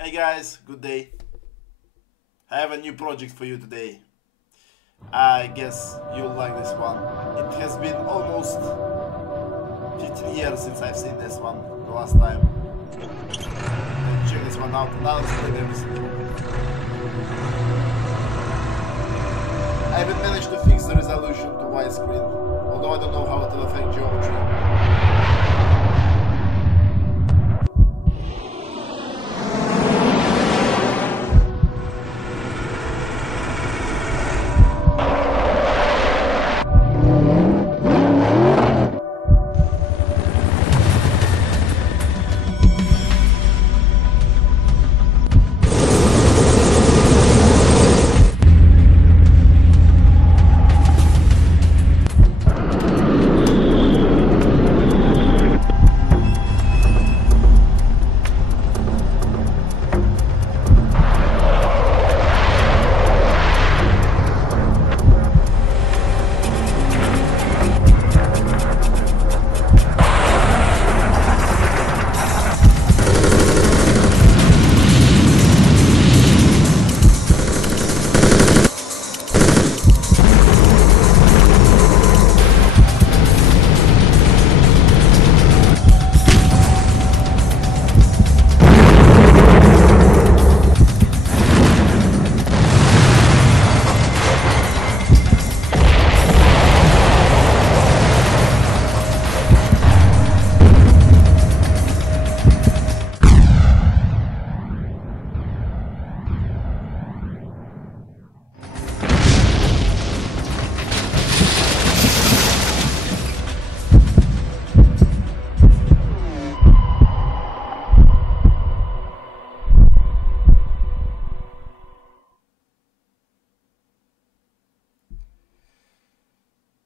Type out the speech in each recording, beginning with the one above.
Hey guys, good day. I have a new project for you today. I guess you'll like this one. It has been almost 15 years since I've seen this one the last time. Check this one out, now it's played every single moment. I haven't managed to fix the resolution to widescreen, although I don't know how it will affect geometry.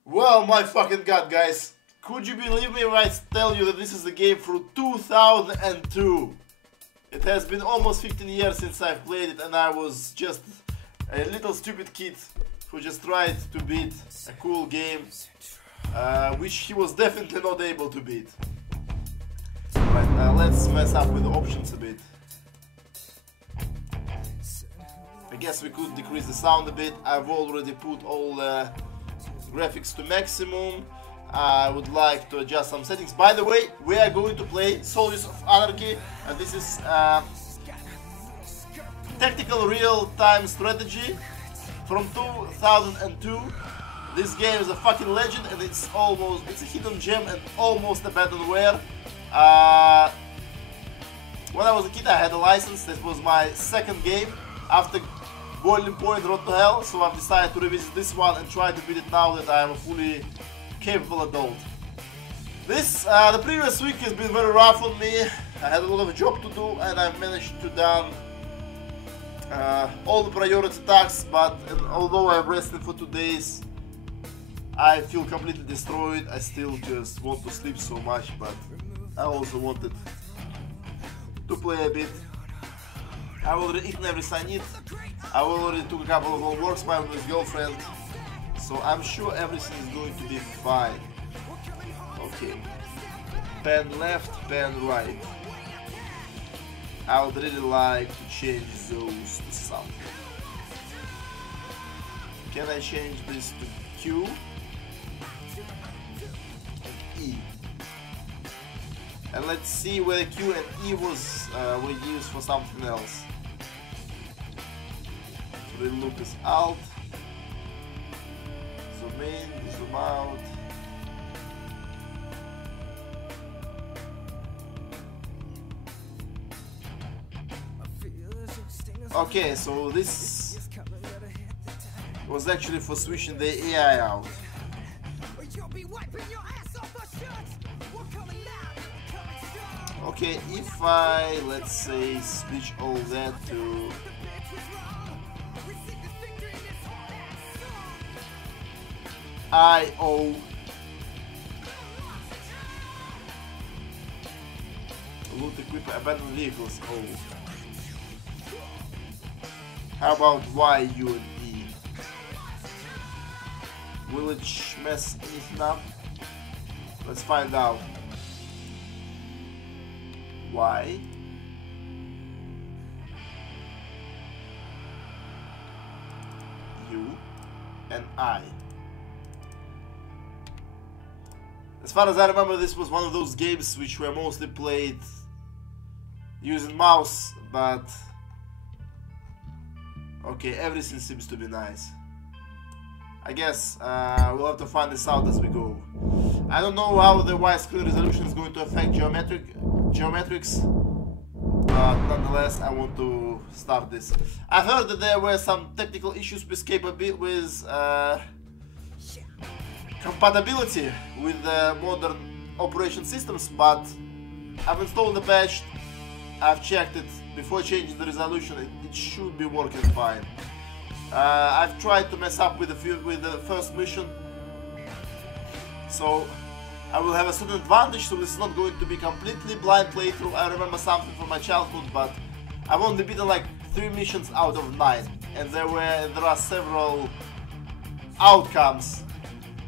Well, my fucking god, guys. Could you believe me when I tell you that this is a game from 2002? It has been almost 15 years since I've played it, and I was just a little stupid kid who just tried to beat a cool game, which he was definitely not able to beat. Right, now let's mess up with the options a bit. I guess we could decrease the sound a bit. I've already put all the graphics to maximum. I would like to adjust some settings. By the way, we are going to play Soldiers of Anarchy, and this is tactical real-time strategy from 2002. This game is a fucking legend, and it's a hidden gem and almost abandonware. When I was a kid, I had a license. This was my second game after Boiling Point Road to Hell, so I've decided to revisit this one and try to beat it now that I am a fully capable adult. The previous week has been very rough on me. I had a lot of a job to do, and I've managed to done all the priority tasks, but although I've rested for 2 days, I feel completely destroyed. I still just want to sleep so much, but I also wanted to play a bit. I've already eaten everything I need. I already took a couple of homeworks by my girlfriend, so I'm sure everything is going to be fine. Okay, pan left, pan right. I would really like to change those to something. Can I change this to Q and E? And let's see whether Q and E were used for something else. So the loop is Alt, zoom in, zoom out. Okay, so this was actually for switching the AI out. Okay, if I, let's say, switch all that to IO, loot, equip, abandoned vehicles, O. How about Y, U, and E? Will it mess anything up? Let's find out. Y, U and I. As far as I remember, this was one of those games which were mostly played using mouse, but okay, everything seems to be nice. I guess we'll have to find this out as we go. I don't know how the widescreen resolution is going to affect geometrics, but nonetheless, I want to start this. I've heard that there were some technical issues with compatibility with modern operation systems, but I've installed the patch, I've checked it before changing the resolution, it should be working fine. I've tried to mess up with the first mission, so I will have a certain advantage, so this is not going to be completely blind playthrough. I remember something from my childhood, but I've only beaten like 3 missions out of 9, and there are several outcomes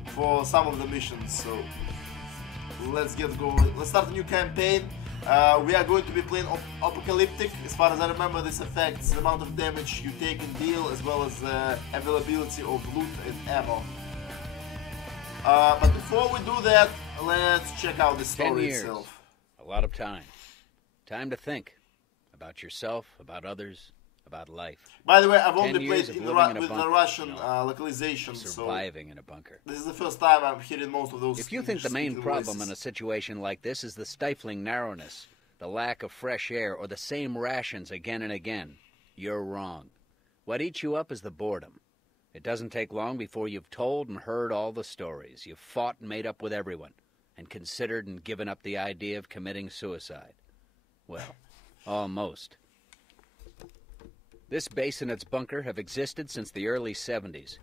for some of the missions, so let's get going. Let's start a new campaign. We are going to be playing Apolalyptic. As far as I remember, this affects the amount of damage you take and deal, as well as the availability of loot and ammo. But before we do that, let's check out the story 10 years, itself. A lot of time. Time to think about yourself, about others, about life. By the way, I've only 10 played years of with living in a the bunker. Russian No. localization, Surviving so in a bunker. this is the first time I'm hearing most of those. If you think the main English-speaking problem in voices. a situation like this is the stifling narrowness, the lack of fresh air, or the same rations again and again, you're wrong. What eats you up is the boredom. It doesn't take long before you've told and heard all the stories. You've fought and made up with everyone, and considered and given up the idea of committing suicide. Well, almost. This base and its bunker have existed since the early 70s.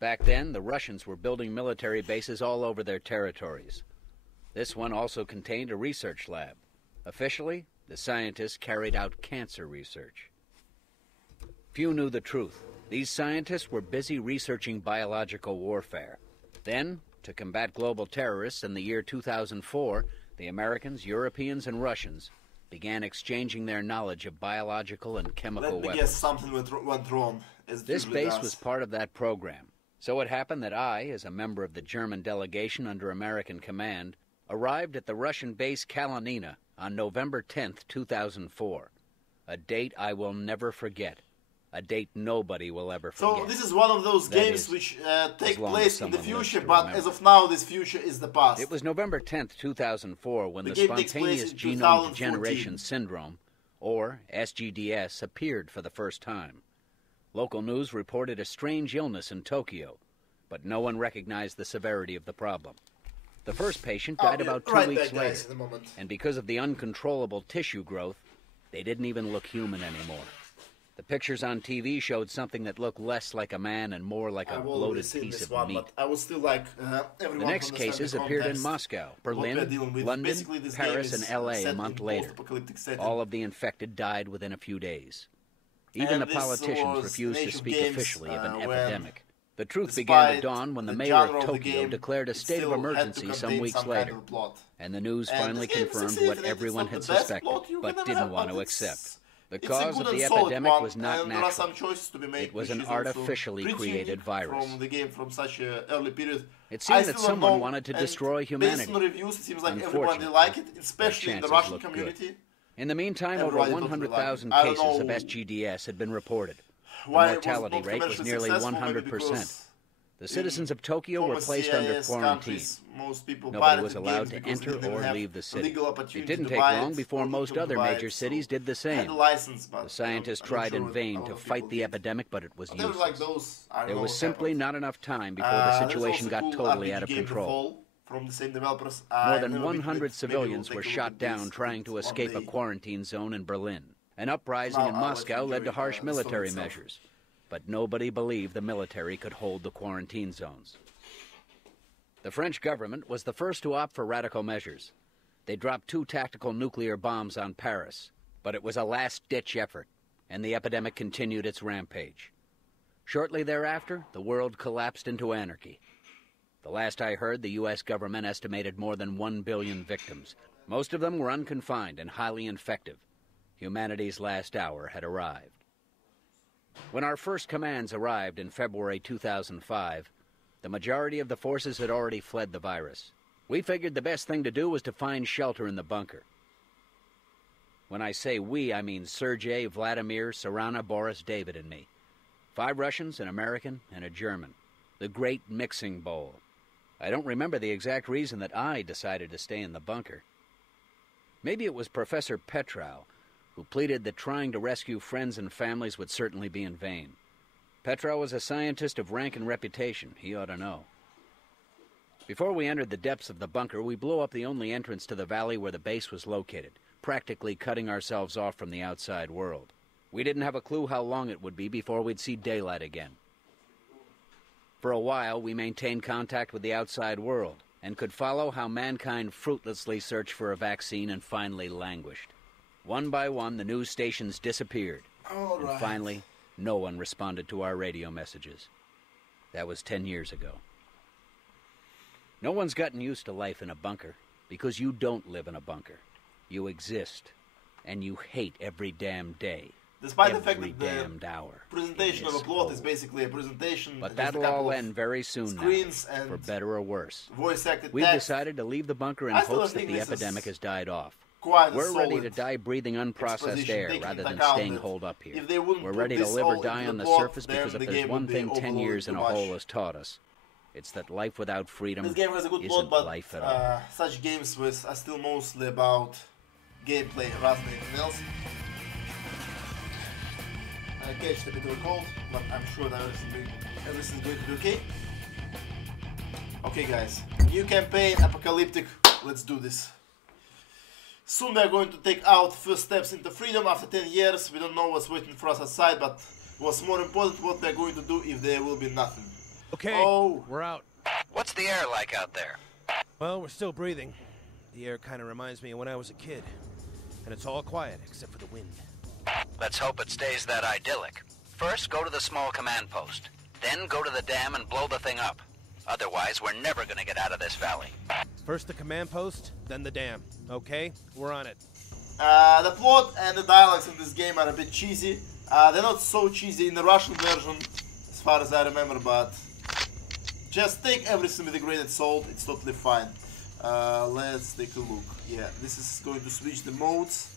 Back then, the Russians were building military bases all over their territories. This one also contained a research lab. Officially, the scientists carried out cancer research. Few knew the truth. These scientists were busy researching biological warfare. Then, to combat global terrorists in the year 2004, the Americans, Europeans, and Russians began exchanging their knowledge of biological and chemical Let me weapons. guess, something went wrong. As it This usually base does. was part of that program. So it happened that I, as a member of the German delegation under American command, arrived at the Russian base Kalinina on November 10th, 2004. A date I will never forget. A date nobody will ever forget. So this is one of those That games is, which take long place as in the someone lives future, to but remember. as of now, this future is the past. It was November 10th, 2004, when The the game takes place spontaneous in genome 2014. degeneration syndrome, or SGDS, appeared for the first time. Local news reported a strange illness in Tokyo, but no one recognized the severity of the problem. The first patient I'll died be about 2 right weeks back, guys, later, in a moment. and because of the uncontrollable tissue growth, they didn't even look human anymore. The pictures on TV showed something that looked less like a man and more like a I've already bloated seen piece this of one, meat. but I would still like everyone The next to understand cases the appeared in context, Moscow, what we are Berlin, dealing with. London, Basically, this game Paris, is and LA set a month in later. post-apocalyptic setting. All of the infected died within a few days. Even And the this politicians was refused an to age of speak games, officially of an when, epidemic. The truth began to despite dawn when the the mayor genre of of the Tokyo game, declared a it state of still had to emergency some contain weeks some later, kind of plot. and the news And finally this game confirmed succeeded, what and it's everyone not had the best suspected, plot you but can didn't have, want to but accept. The it's a cause good of the and solid epidemic one, was not and there are natural. some choices to be made. It was which an is also artificially pretty created unique virus. from the game from such an early period. It I seemed that still don't someone know, wanted to and destroy Based humanity. on reviews, it seems like everybody Unfortunately, like it, their especially in the chances Russian look good. community. In the meantime, over Everybody totally liked it. 100,000 I don't cases of know SGDS had been reported. The Why it was mortality not rate was commercially nearly successful, maybe 100%. because The citizens of Tokyo were former placed under CIS quarantine. countries, most people Nobody pirated was allowed games to because they enter didn't or have leave the a city. legal opportunity It didn't to take buy long it before or most to other buy major it, cities so did the had same. a license, but The scientists I'm not tried sure in vain a lot to of fight people the did. epidemic, but it was But there was useless. like those, I don't There know was what simply happened. not enough time before the There's situation also got cool totally RPG out of game control. Fall from the same developers. More I've than never beaten 100 it. Maybe we'll civilians take were a look shot at this down trying to one escape a day. quarantine zone in Berlin. An uprising Now, in I'll let Moscow you led to enjoy, harsh the story military itself. measures, but nobody believed the military could hold the quarantine zones. The French government was the first to opt for radical measures. They dropped 2 tactical nuclear bombs on Paris, but it was a last-ditch effort, and the epidemic continued its rampage. Shortly thereafter, the world collapsed into anarchy. The last I heard, the U.S. government estimated more than 1 billion victims. Most of them were unconfined and highly infective. Humanity's last hour had arrived. When our first commands arrived in February 2005, the majority of the forces had already fled the virus. We figured the best thing to do was to find shelter in the bunker. When I say we, I mean Sergei, Vladimir, Sarana, Boris, David, and me. 5 Russians, an American, and a German. The great mixing bowl. I don't remember the exact reason that I decided to stay in the bunker. Maybe it was Professor Petrow, who pleaded that trying to rescue friends and families would certainly be in vain. Petrow was a scientist of rank and reputation. He ought to know. Before we entered the depths of the bunker, we blew up the only entrance to the valley where the base was located, practically cutting ourselves off from the outside world. We didn't have a clue how long it would be before we'd see daylight again. For a while, we maintained contact with the outside world and could follow how mankind fruitlessly searched for a vaccine and finally languished. One by one, the news stations disappeared. And finally, no one responded to our radio messages. That was 10 years ago. No one's gotten used to life in a bunker because you don't live in a bunker. You exist, and you hate every damn day. Despite the fact every that damned the hour presentation of a plot is basically a presentation, but just that'll all end very soon now, and for better or worse. Voice-acted We've text. decided to leave the bunker in hopes that the epidemic has died off. We're ready to die breathing unprocessed air rather than staying holed up here. We're ready to live or die on the surface because if there's one thing 10 years in a hole has taught us, it's that life without freedom this game has a good isn't plot, but life at all. such games are still mostly about gameplay rather than anything else. I catched a bit of a cold, but I'm sure that everything's going to be okay. Okay guys, new campaign, Apolalyptic, let's do this. Soon we are going to take out first steps into freedom after 10 years. We don't know what's waiting for us outside, but what's more important, what we are going to do if there will be nothing. Okay, we're out. What's the air like out there? Well, we're still breathing. The air kind of reminds me of when I was a kid. And it's all quiet except for the wind. Let's hope it stays that idyllic. First, go to the small command post. Then go to the dam and blow the thing up. Otherwise, we're never gonna get out of this valley. First the command post, then the dam. Okay, we're on it. The plot and the dialogues in this game are a bit cheesy. They're not so cheesy in the Russian version, as far as I remember, but just take everything with a grain of salt, it's totally fine. Let's take a look. Yeah, this is going to switch the modes.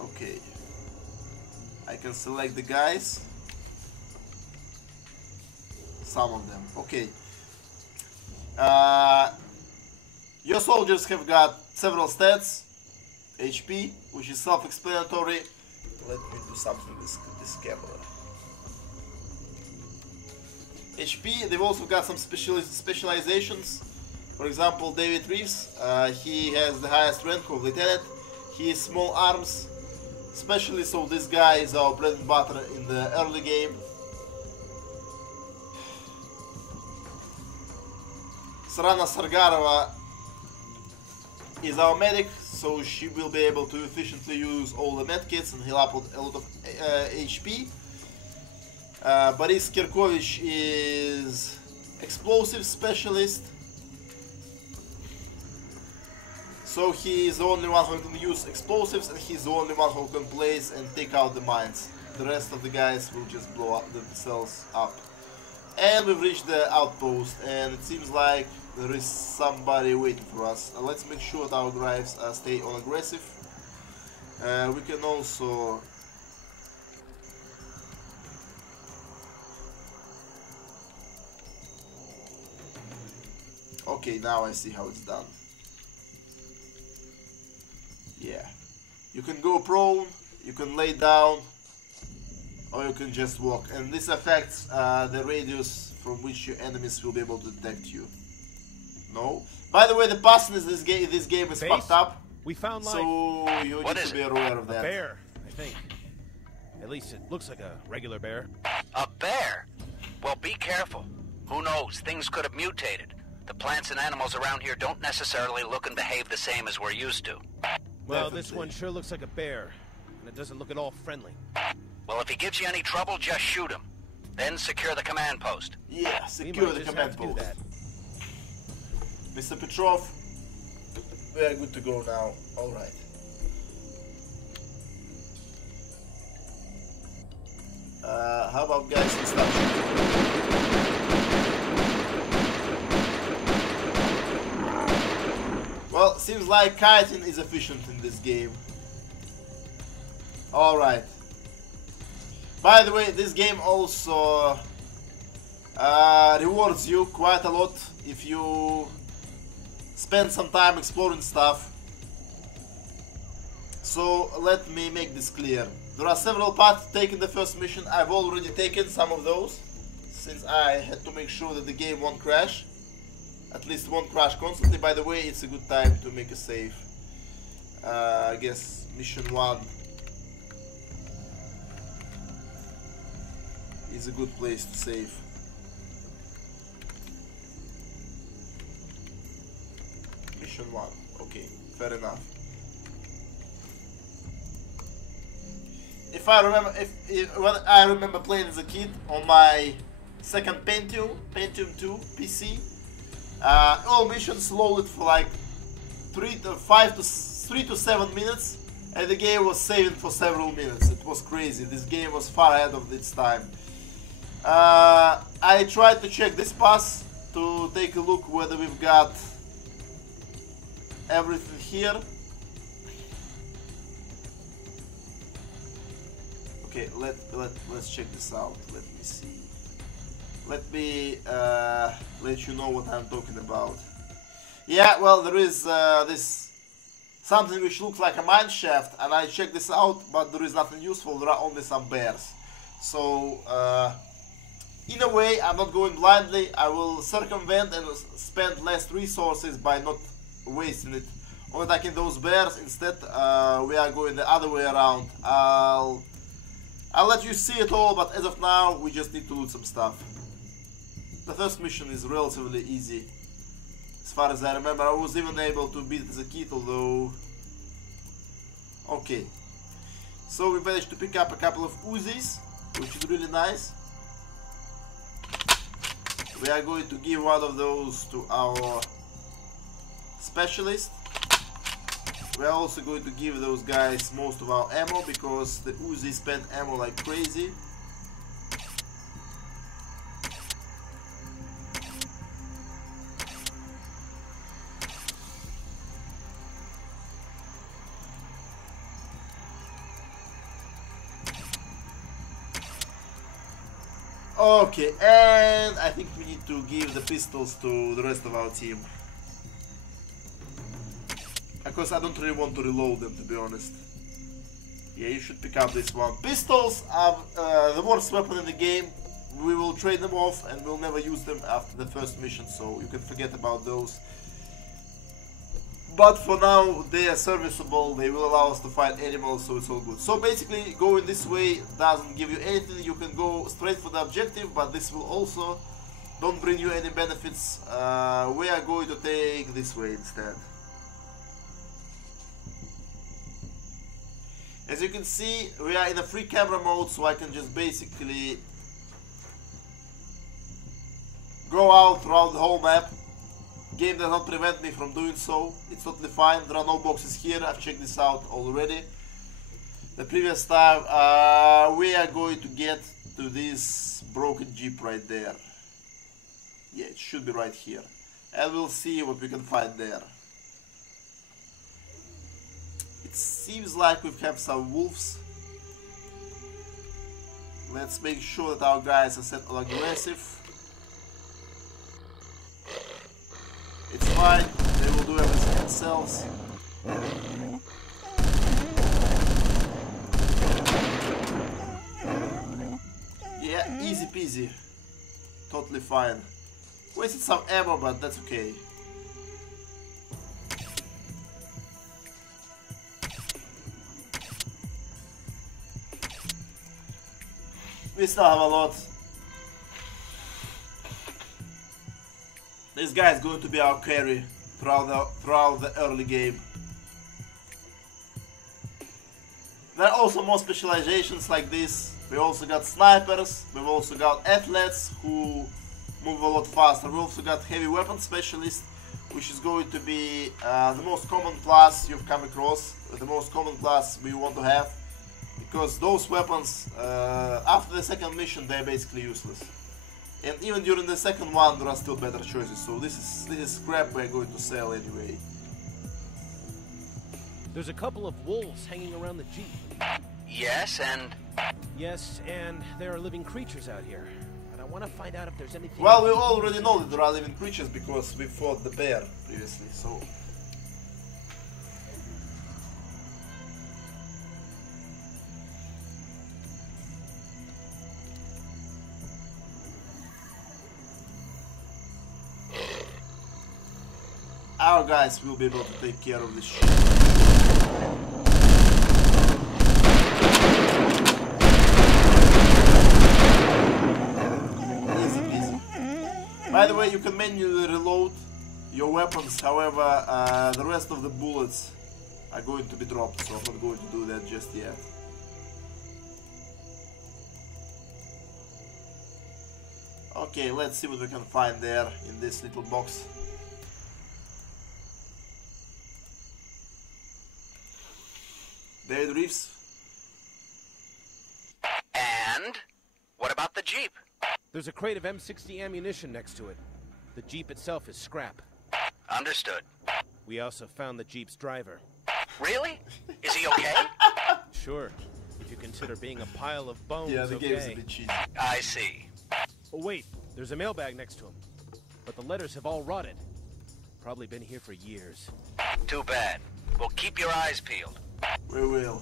Okay. I can select the guys. Some of them. Okay. Your soldiers have got several stats. HP, which is self-explanatory. Let me do something with this camera. HP, they've also got some specializations. For example, David Reeves, he has the highest rank of lieutenant. He has small arms, especially so this guy is our bread and butter in the early game. Sarana Sargarova is our medic, so she will be able to efficiently use all the medkits and heal up a lot of HP. Boris Kirkovich is explosive specialist, so he is the only one who can use explosives and he's the only one who can place and take out the mines. The rest of the guys will just blow up themselves up. And we've reached the outpost and it seems like there is somebody waiting for us. Let's make sure that our drives stay on aggressive. We can also okay, now I see how it's done. Yeah. You can go prone, you can lay down, or you can just walk. And this affects the radius from which your enemies will be able to detect you. No. By the way, the passiveness this game is fucked up. We found life. So you need to be aware of that. A bear, I think. At least it looks like a regular bear. A bear? Well, be careful. Who knows? Things could have mutated. The plants and animals around here don't necessarily look and behave the same as we're used to. Well, Definitely. this one sure looks like a bear, and it doesn't look at all friendly. Well, if he gives you any trouble, just shoot him. Then secure the command post. Yeah, secure the command post. Mr. Petrov, we are good to go now. Alright. How about guys we start shooting? Well, seems like kiting is efficient in this game. Alright. By the way, this game also rewards you quite a lot if you spend some time exploring stuff. So let me make this clear. There are several paths to take in the first mission. I've already taken some of those, since I had to make sure that the game won't crash. At least won't crash constantly. By the way, it's a good time to make a save. I guess mission 1 is a good place to save. Mission 1, okay, fair enough. If I remember, when I remember playing as a kid on my second Pentium 2 PC, all missions loaded for like 3 to 7 minutes, and the game was saving for several minutes. It was crazy. This game was far ahead of its time. I tried to check this pass to take a look whether we've got everything here. Okay, let's check this out. Let me see. Let me let you know what I'm talking about. Yeah, well, there is this something which looks like a mine shaft, and I checked this out, but there is nothing useful. There are only some bears. So in a way, I'm not going blindly. I will circumvent and spend less resources by not wasting it on attacking those bears. Instead, we are going the other way around. I'll let you see it all, but as of now, we just need to loot some stuff. The first mission is relatively easy. As far as I remember, I was even able to beat it as a kid, although... Okay. So we managed to pick up a couple of Uzis, which is really nice. We are going to give one of those to our specialist. We are also going to give those guys most of our ammo, because the Uzi spend ammo like crazy. Okay, and I think we need to give the pistols to the rest of our team. Because I don't really want to reload them, to be honest. Yeah, you should pick up this one. Pistols are the worst weapon in the game. We will trade them off and we'll never use them after the first mission, so you can forget about those. But for now, they are serviceable. They will allow us to fight animals, so it's all good. So basically, going this way doesn't give you anything. You can go straight for the objective, but this will also don't bring you any benefits. We are going to take this way instead. As you can see, we are in a free camera mode, so I can just basically go out throughout the whole map. Game does not prevent me from doing so. It's totally fine. There are no boxes here. I've checked this out already. The previous time, we are going to get to this broken jeep right there. Yeah, it should be right here. And we'll see what we can find there. It seems like we have some wolves. Let's make sure that our guys are set on aggressive. It's fine, they will do everything themselves. Yeah, easy peasy. Totally fine. Wasted some ammo, but that's okay. We still have a lot. This guy is going to be our carry throughout the early game. There are also more specializations like this. We also got snipers, we've also got athletes who move a lot faster. We also got heavy weapon specialist, which is going to be the most common class you've come across, the most common class we want to have. Because those weapons, after the second mission, they're basically useless. And even during the second one, there are still better choices. So this is scrap we're going to sell anyway. There's a couple of wolves hanging around the Jeep. Yes, and... Yes, and there are living creatures out here. And I want to find out if there's anything... Well, we already know that there are living creatures because we fought the bear previously, so... Our guys will be able to take care of this shit. Easy peasy. By the way, you can manually reload your weapons, however, the rest of the bullets are going to be dropped, so I'm not going to do that just yet. Okay, let's see what we can find there in this little box. David Reeves. And? What about the Jeep? There's a crate of M60 ammunition next to it. The Jeep itself is scrap. Understood. We also found the Jeep's driver. Really? Is he okay? Sure, if you consider being a pile of bones. Yeah, the game's a okay. bit cheesy. I see. Oh wait, there's a mailbag next to him. But the letters have all rotted. Probably been here for years. Too bad. Well, keep your eyes peeled. We will.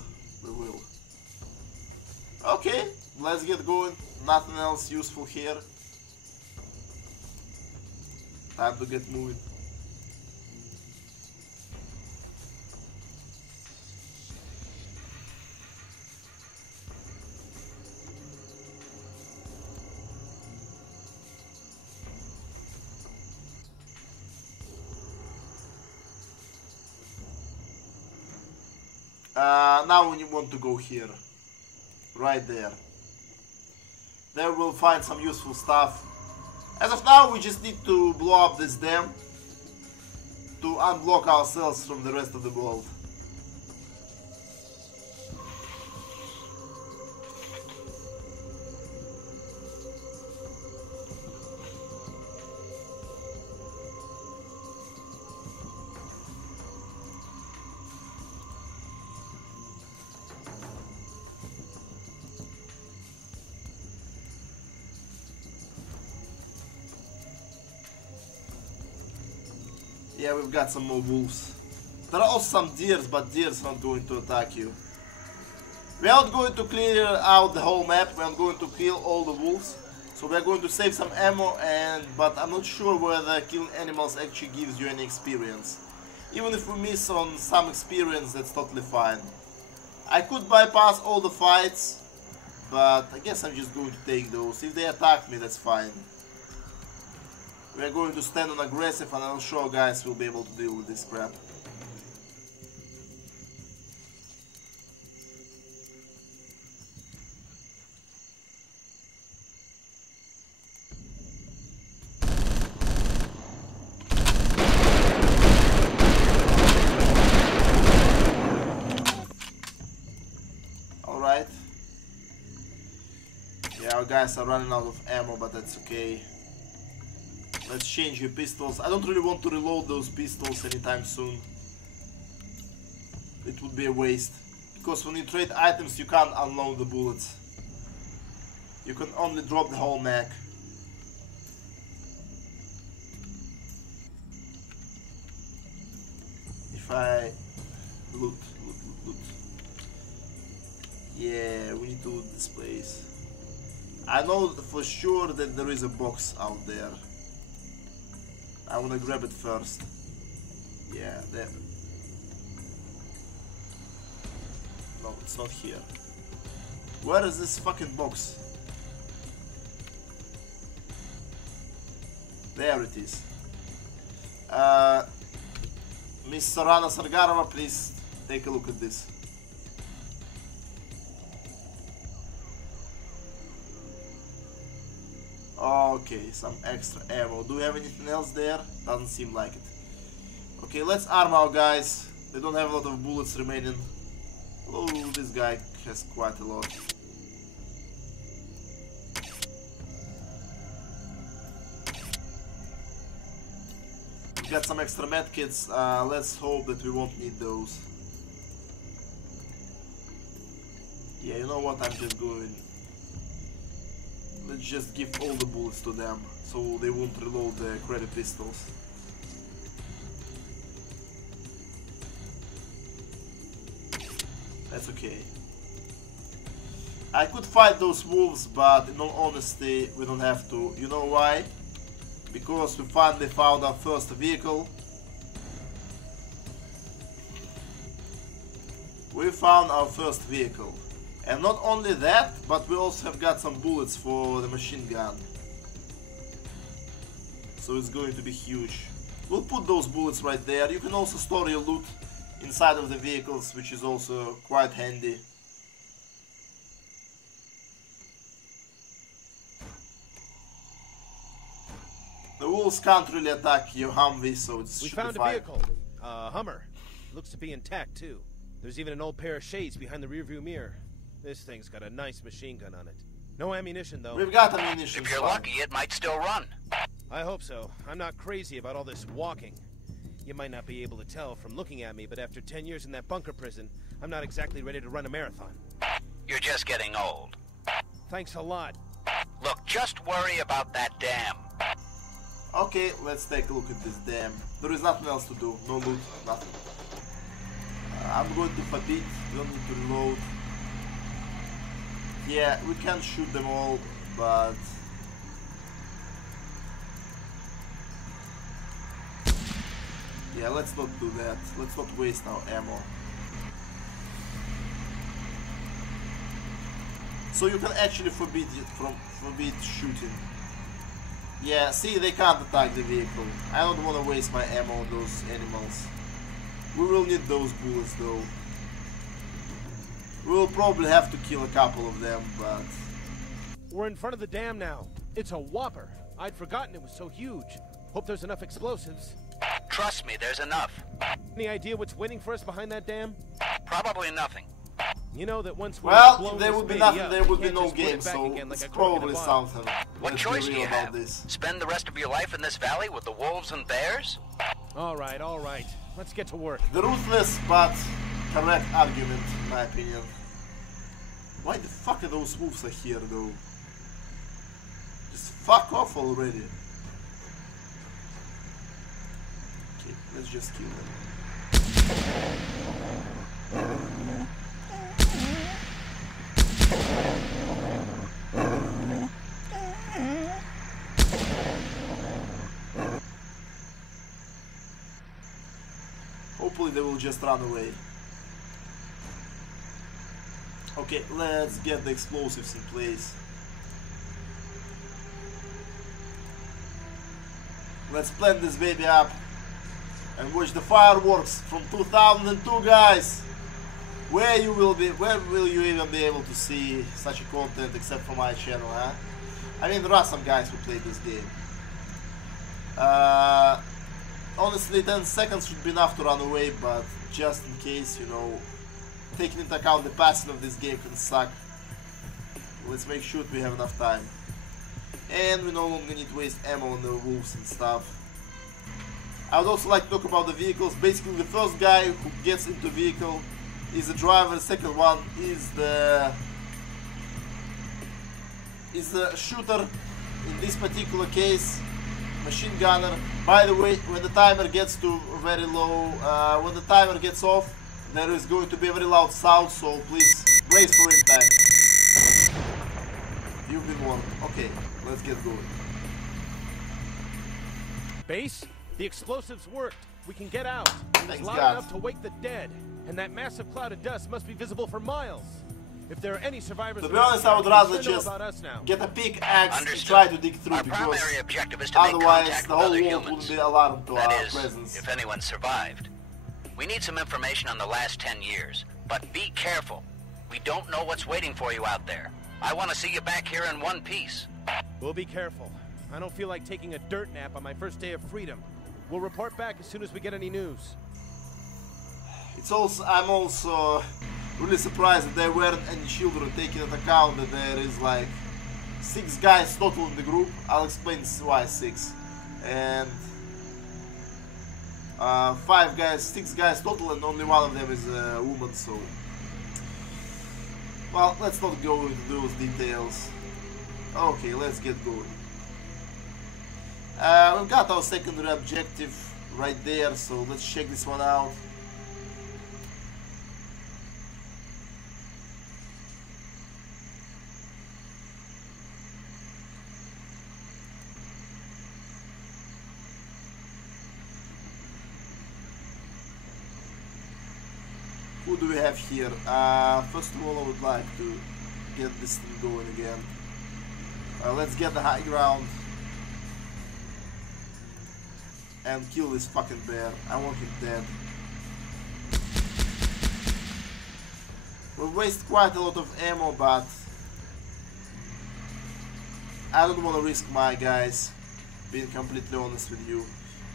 Okay, let's get going. Nothing else useful here. Time to get moving. Now we want to go here. Right there. There we'll find some useful stuff. As of now, we just need to blow up this dam to unblock ourselves from the rest of the world. Yeah, we've got some more wolves. There are also some deers, but deers aren't going to attack you. We are not going to clear out the whole map, we are going to kill all the wolves. So we are going to save some ammo, but I'm not sure whether killing animals actually gives you any experience. Even if we miss on some experience, that's totally fine. I could bypass all the fights, but I guess I'm just going to take those. If they attack me, that's fine. We are going to stand on aggressive, and I'm sure guys will be able to deal with this crap. Alright. Yeah, our guys are running out of ammo, but that's okay. Let's change your pistols. I don't really want to reload those pistols anytime soon. It would be a waste. Because when you trade items, you can't unload the bullets. You can only drop the whole mag. If I loot. Yeah, we need to loot this place. I know for sure that there is a box out there. I wanna grab it first. Yeah, there. No, it's not here. Where is this fucking box? There it is. Miss Sorana Sargarova, please take a look at this. Okay, some extra ammo. Do we have anything else there? Doesn't seem like it. Okay, let's arm our guys. They don't have a lot of bullets remaining. Oh, this guy has quite a lot. We got some extra medkits. Let's hope that we won't need those. Yeah, you know what? I'm just going. Let's just give all the bullets to them, so they won't reload the credit pistols. That's okay. I could fight those wolves, but in all honesty, we don't have to. You know why? Because we finally found our first vehicle. We found our first vehicle. And not only that, but we also have got some bullets for the machine gun. So it's going to be huge. We'll put those bullets right there. You can also store your loot inside of the vehicles, which is also quite handy. The wolves can't really attack your Humvee, so it's We found a vehicle. Hummer. Looks to be intact too. There's even an old pair of shades behind the rearview mirror. This thing's got a nice machine gun on it. No ammunition, though. We've got ammunition. If you're lucky, it might still run. I hope so. I'm not crazy about all this walking. You might not be able to tell from looking at me, but after 10 years in that bunker prison, I'm not exactly ready to run a marathon. You're just getting old. Thanks a lot. Look, just worry about that dam. Okay, let's take a look at this dam. There is nothing else to do. No loot, nothing. I'm going to forbid. We don't need to reload. Yeah, we can shoot them all, but... yeah, let's not do that. Let's not waste our ammo. So you can actually forbid shooting. Yeah, see, they can't attack the vehicle. I don't want to waste my ammo on those animals. We will need those bullets though. We'll probably have to kill a couple of them, but... We're in front of the dam now. It's a whopper. I'd forgotten it was so huge. Hope there's enough explosives. Trust me, there's enough. Any idea what's waiting for us behind that dam? Probably nothing. You know that once we're well, blown if there this would be baby nothing, up, there we would be can't no just put it game, back so again like it's a cork in a probably bottle. something. What Let's be choice do real you about have? this. Spend the rest of your life in this valley with the wolves and bears? All right. Let's get to work. The ruthless but correct argument, in my opinion. Why the fuck are those wolves are here, though? Just fuck off already. Okay, let's just kill them. Hopefully they will just run away. Okay, let's get the explosives in place. Let's plant this baby up and watch the fireworks from 2002, guys. Where will you even be able to see such a content except for my channel, huh? I mean, there are some guys who play this game. Honestly, 10 seconds should be enough to run away, but just in case, you know, taking into account the passing of this game can suck. Let's make sure we have enough time. And we no longer need to waste ammo on the wolves and stuff. I would also like to talk about the vehicles. Basically, the first guy who gets into vehicle is the driver. The second one is the shooter. In this particular case, machine gunner. By the way, when the timer gets to very low, when the timer gets off, there is going to be a very loud sound, so please brace for impact. You've been warned. Okay, let's get going. Base, the explosives worked. We can get out. It was Thanks, loud God. enough to wake the dead, and that massive cloud of dust must be visible for miles. If there are any survivors, To be honest, I would rather just get a pickaxe and Understood. try to dig through, Our because primary objective is to make otherwise contact the with whole other world humans. wouldn't be alarmed to That our is, presence. if anyone survived. We need some information on the last 10 years, but be careful. We don't know what's waiting for you out there. I want to see you back here in one piece. We'll be careful. I don't feel like taking a dirt nap on my first day of freedom. We'll report back as soon as we get any news. I'm also Really surprised that there weren't any children, taking into account that there is like 6 guys total in the group. I'll explain why 6. And 6 guys total, and only one of them is a woman, so... Well, let's not go into those details. Okay, let's get going. We've got our secondary objective right there, so let's check this one out. Who do we have here? First of all, I would like to get this thing going again. Let's get the high ground and kill this fucking bear. I want him dead. We've wasted quite a lot of ammo, but I don't want to risk my guys, being completely honest with you.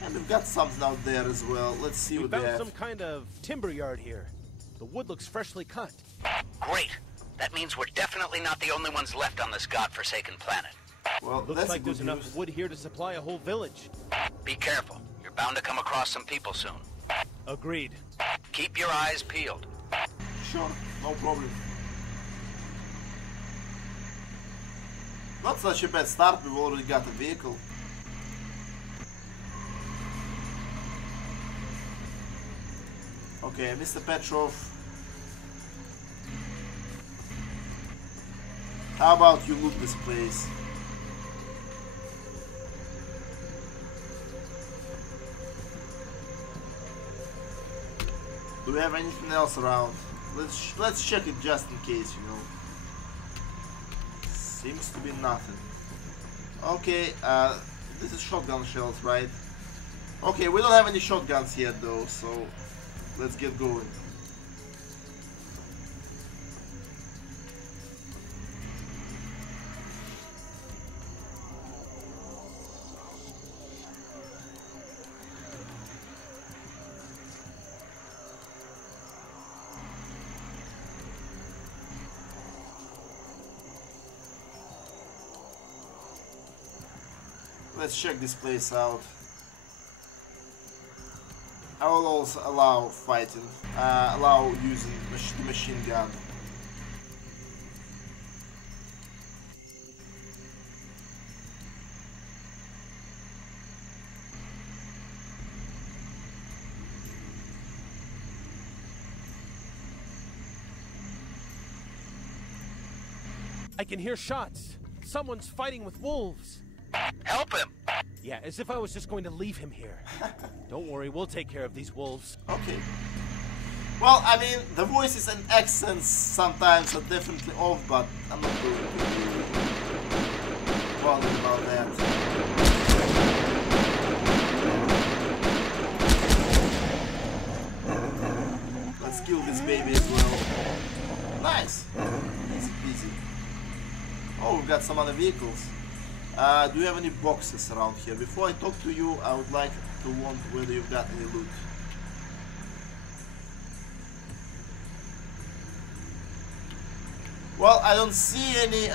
And we've got something out there as well. Let's see what they have. We found some kind of timber yard here. The wood looks freshly cut. Great. That means we're definitely not the only ones left on this godforsaken planet. Well, looks like there's enough wood here to supply a whole village. Be careful. You're bound to come across some people soon. Agreed. Keep your eyes peeled. Sure, no problem. Not such a bad start, we've already got a vehicle. Okay, Mr. Petrov. How about you loot this place? Do we have anything else around? Let's check it just in case, you know. Seems to be nothing. Okay, this is shotgun shells, right? Okay, we don't have any shotguns yet though, so let's get going. Let's check this place out. I will also allow fighting, allow using the machine gun. I can hear shots. Someone's fighting with wolves. Help him! Yeah, as if I was just going to leave him here. Don't worry, we'll take care of these wolves. Okay. Well, I mean, the voices and accents sometimes are definitely off, but I'm not going to bother about that. Let's kill this baby as well. Nice! Easy peasy. Oh, we've got some other vehicles. Do you have any boxes around here? Before I talk to you, I would like to want whether you've got any loot. Well, I don't see any.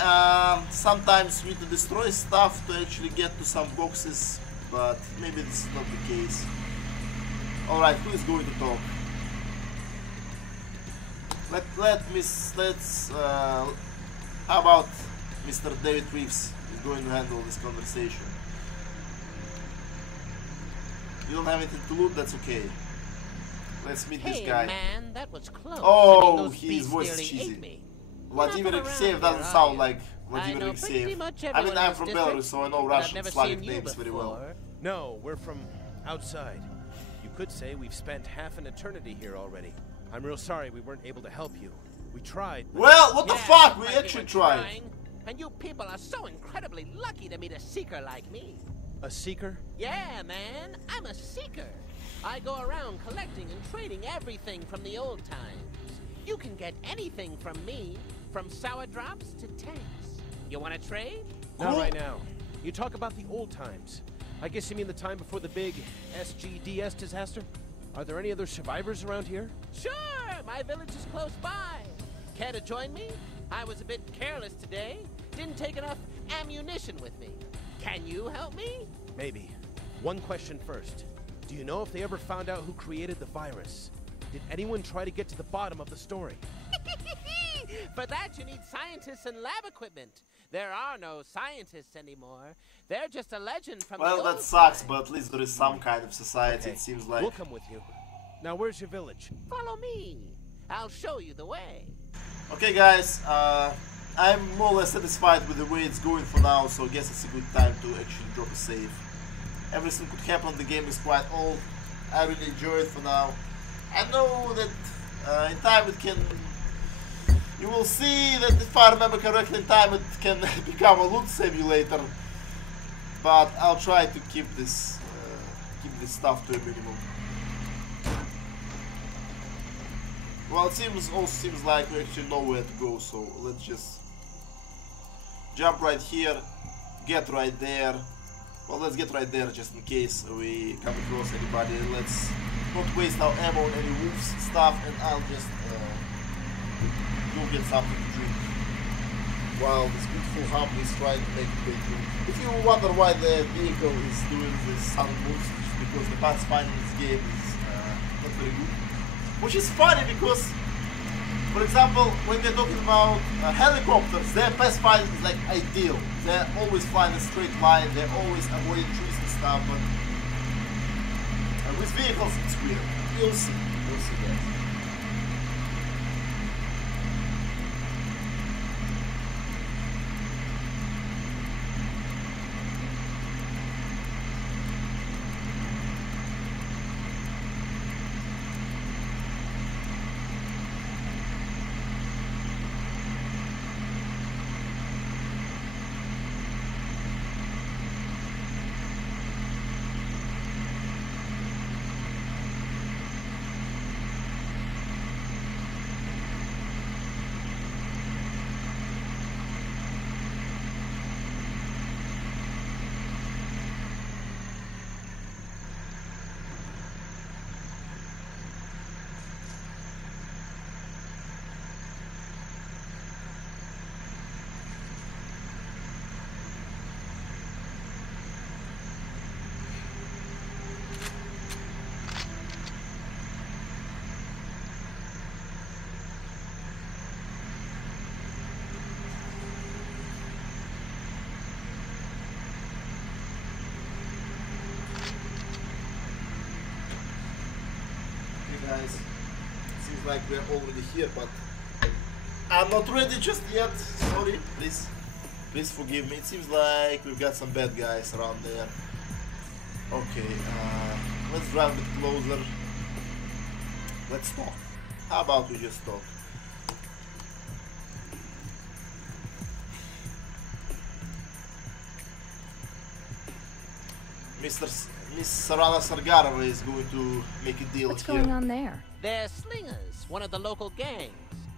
Sometimes we need to destroy stuff to actually get to some boxes, but maybe this is not the case. Alright, who is going to talk? How about Mr. David Reeves is going to handle this conversation? You don't have anything to loot, that's okay. Let's meet this guy. Man, that was close. Oh, his voice is cheesy. Vladimir Alexeyev doesn't sound like Vladimir Alexeyev. I mean, I'm from Belarus, so I know Russian Slavic names very well. No, we're from outside. You could say we've spent half an eternity here already. I'm real sorry we weren't able to help you. We tried. Well, what the fuck? We actually tried. And you people are so incredibly lucky to meet a seeker like me. A seeker? Yeah, man. I'm a seeker. I go around collecting and trading everything from the old times. You can get anything from me, from sour drops to tanks. You want to trade? Not right now. You talk about the old times. I guess you mean the time before the big SGDS disaster? Are there any other survivors around here? Sure, my village is close by. Care to join me? I was a bit careless today. Didn't take enough ammunition with me. Can you help me? Maybe. One question first. Do you know if they ever found out who created the virus? Did anyone try to get to the bottom of the story? For that, you need scientists and lab equipment. There are no scientists anymore. They're just a legend from the Well, old that sucks, times. but at least there is some kind of society, Okay, it seems like. we'll come with you. Now, where's your village? Follow me. I'll show you the way. Okay, guys, I'm more or less satisfied with the way it's going for now, so I guess it's a good time to actually drop a save. Everything could happen, the game is quite old. I really enjoy it for now. I know that in time it can... You will see that if I remember correctly, in time it can become a loot simulator. But I'll try to keep this stuff to a minimum. Well, it also seems like we actually know where to go, so let's just jump right here, get right there. Well, let's get right there just in case we come across anybody. Let's not waste our ammo on any wolves stuff, and I'll just go get something to drink while this beautiful hump is trying to make it way through. If you wonder why the vehicle is doing this sudden moves, it's because the pathfinding in this game is not very good. Which is funny because, for example, when we're talking about helicopters, their pathfinding is like ideal. They're always flying a straight line, they're always avoiding trees and stuff, but with vehicles it's weird. You'll see guys. Guys, seems like we're already here, but I'm not ready just yet. Sorry, please forgive me. It seems like we've got some bad guys around there. Okay, let's drive a bit closer. Let's talk. How about we just talk? Miss Sarana Sargarova is going to make a deal What's here. going on there? They're slingers, one of the local gangs.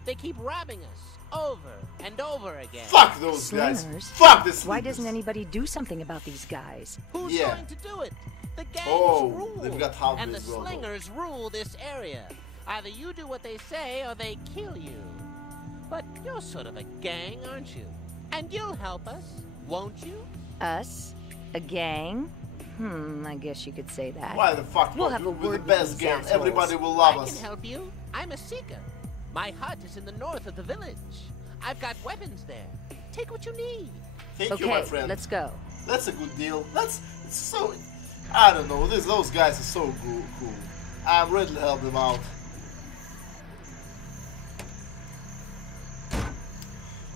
They keep robbing us over and over again. Fuck those Slingers? guys. Fuck the slingers. Why doesn't anybody do something about these guys? Who's Yeah. going to do it? The gangs Oh, rule. they've got Howley and the as well, though. slingers rule this area. Either you do what they say or they kill you. But you're sort of a gang, aren't you? And you'll help us, won't you? Us? A gang? I guess you could say that. Why the fuck We'll not? have a We're the word with best these gang. assholes. Everybody will love I us. can help you. I'm a seeker. My hut is in the north of the village. I've got weapons there. Take what you need. Thank Okay, you, my friend. let's go. That's a good deal. It's so... I don't know. Those guys are so cool. I'm ready to help them out.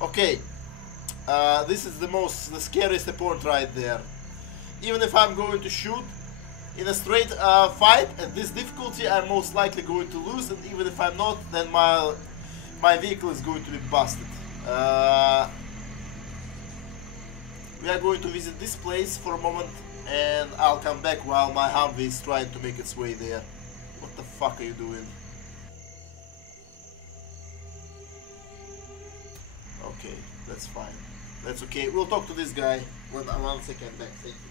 Okay. This is the scariest point right there. Even if I'm going to shoot in a straight fight at this difficulty, I'm most likely going to lose, and even if I'm not, then my vehicle is going to be busted. We are going to visit this place for a moment, and I'll come back while my Humvee is trying to make its way there. What the fuck are you doing? Okay, that's fine. That's okay. We'll talk to this guy when once I get back. Thank you.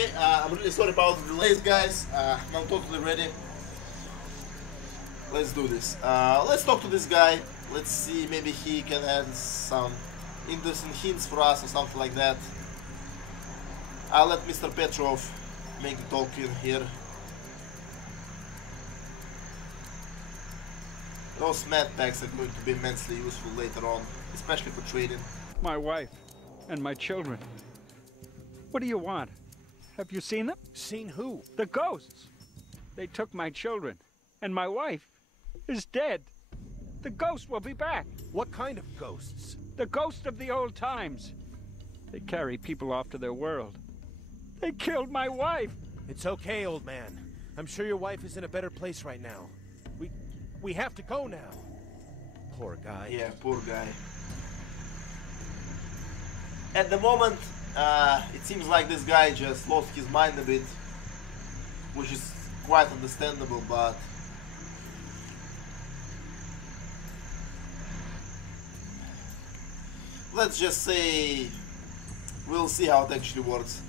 Okay, I'm really sorry about the delays, guys. I'm totally ready. Let's do this. Let's talk to this guy. Let's see, maybe he can add some interesting hints for us or something like that. I'll let Mr. Petrov make the talking here. Those med packs are going to be immensely useful later on, especially for trading. My wife and my children. What do you want? Have you seen them? Seen who? The ghosts. They took my children, and my wife is dead. The ghost will be back. What kind of ghosts? The ghost of the old times. They carry people off to their world. They killed my wife. It's okay, old man. I'm sure your wife is in a better place right now. We have to go now. Poor guy. Yeah, poor guy. At the moment, it seems like this guy just lost his mind a bit, which is quite understandable, but let's just say we'll see how it actually works.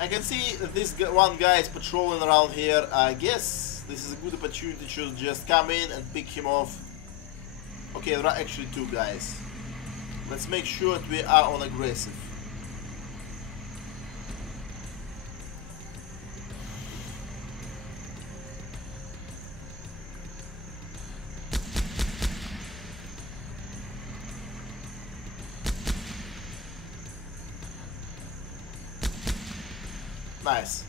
I can see that this one guy is patrolling around here. I guess this is a good opportunity to just come in and pick him off. Okay, there are actually two guys. Let's make sure that we are on aggressive. Nice.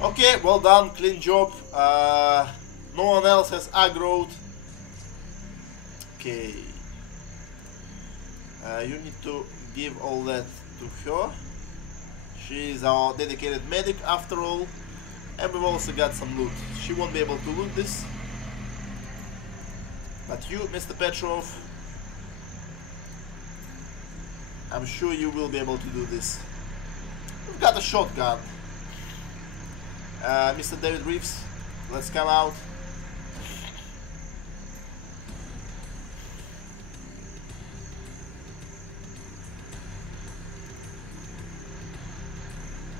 Okay, well done, clean job. No one else has aggroed. Okay. You need to give all that to her. She is our dedicated medic after all. And we've also got some loot. She won't be able to loot this. But you, Mr. Petrov, I'm sure you will be able to do this. We've got a shotgun. Mr. David Reeves, let's come out.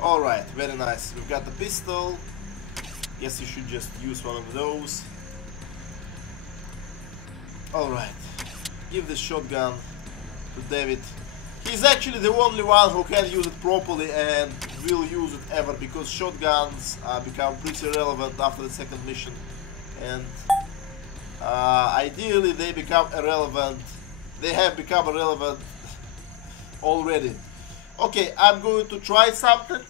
Alright, very nice. We've got the pistol. Guess you should just use one of those. Alright. Give this shotgun to David. He's actually the only one who can use it properly and will use it ever, because shotguns become pretty relevant after the second mission, and ideally they become irrelevant. They have become irrelevant already. Okay, I'm going to try something.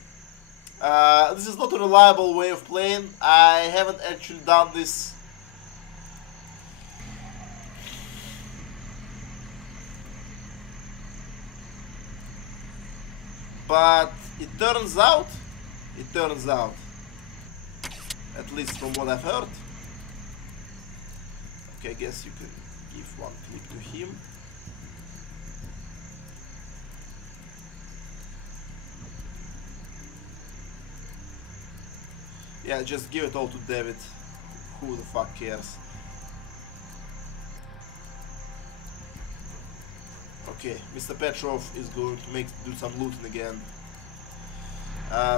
This is not a reliable way of playing. I haven't actually done this. But it turns out, at least from what I've heard. Okay, I guess you can give one click to him. Yeah, just give it all to David. Who the fuck cares? Okay, Mr. Petrov is going to do some looting again.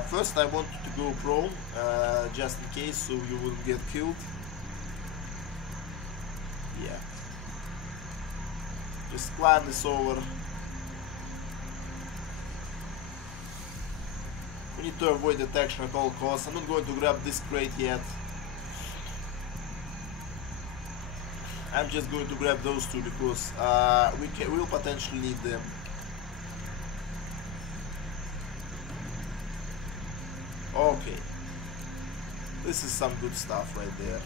First I want you to go prone, just in case, so you wouldn't get killed. Yeah. Just climb this over. We need to avoid detection at all costs. I'm not going to grab this crate yet. I'm just going to grab those two because we'll potentially need them. Okay. This is some good stuff right there.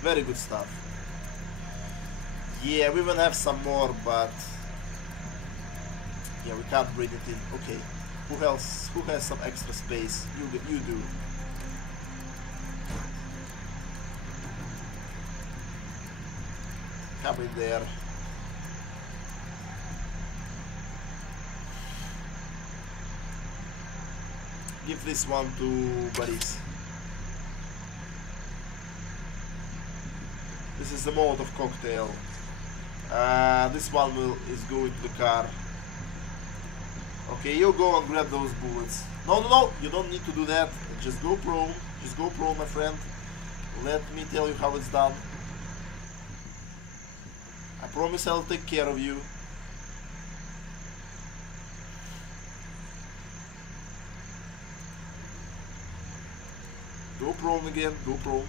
Very good stuff. Yeah, we will have some more, but yeah, we can't bring it in. Okay. Who else? Who has some extra space? You do. Come in there. Give this one to Boris. This is the Molotov cocktail. This one is going to the car. Okay, you go and grab those bullets. No, no, no, you don't need to do that. Just go prone. Just go prone, my friend. Let me tell you how it's done. I promise I'll take care of you. Go prone again, go prone.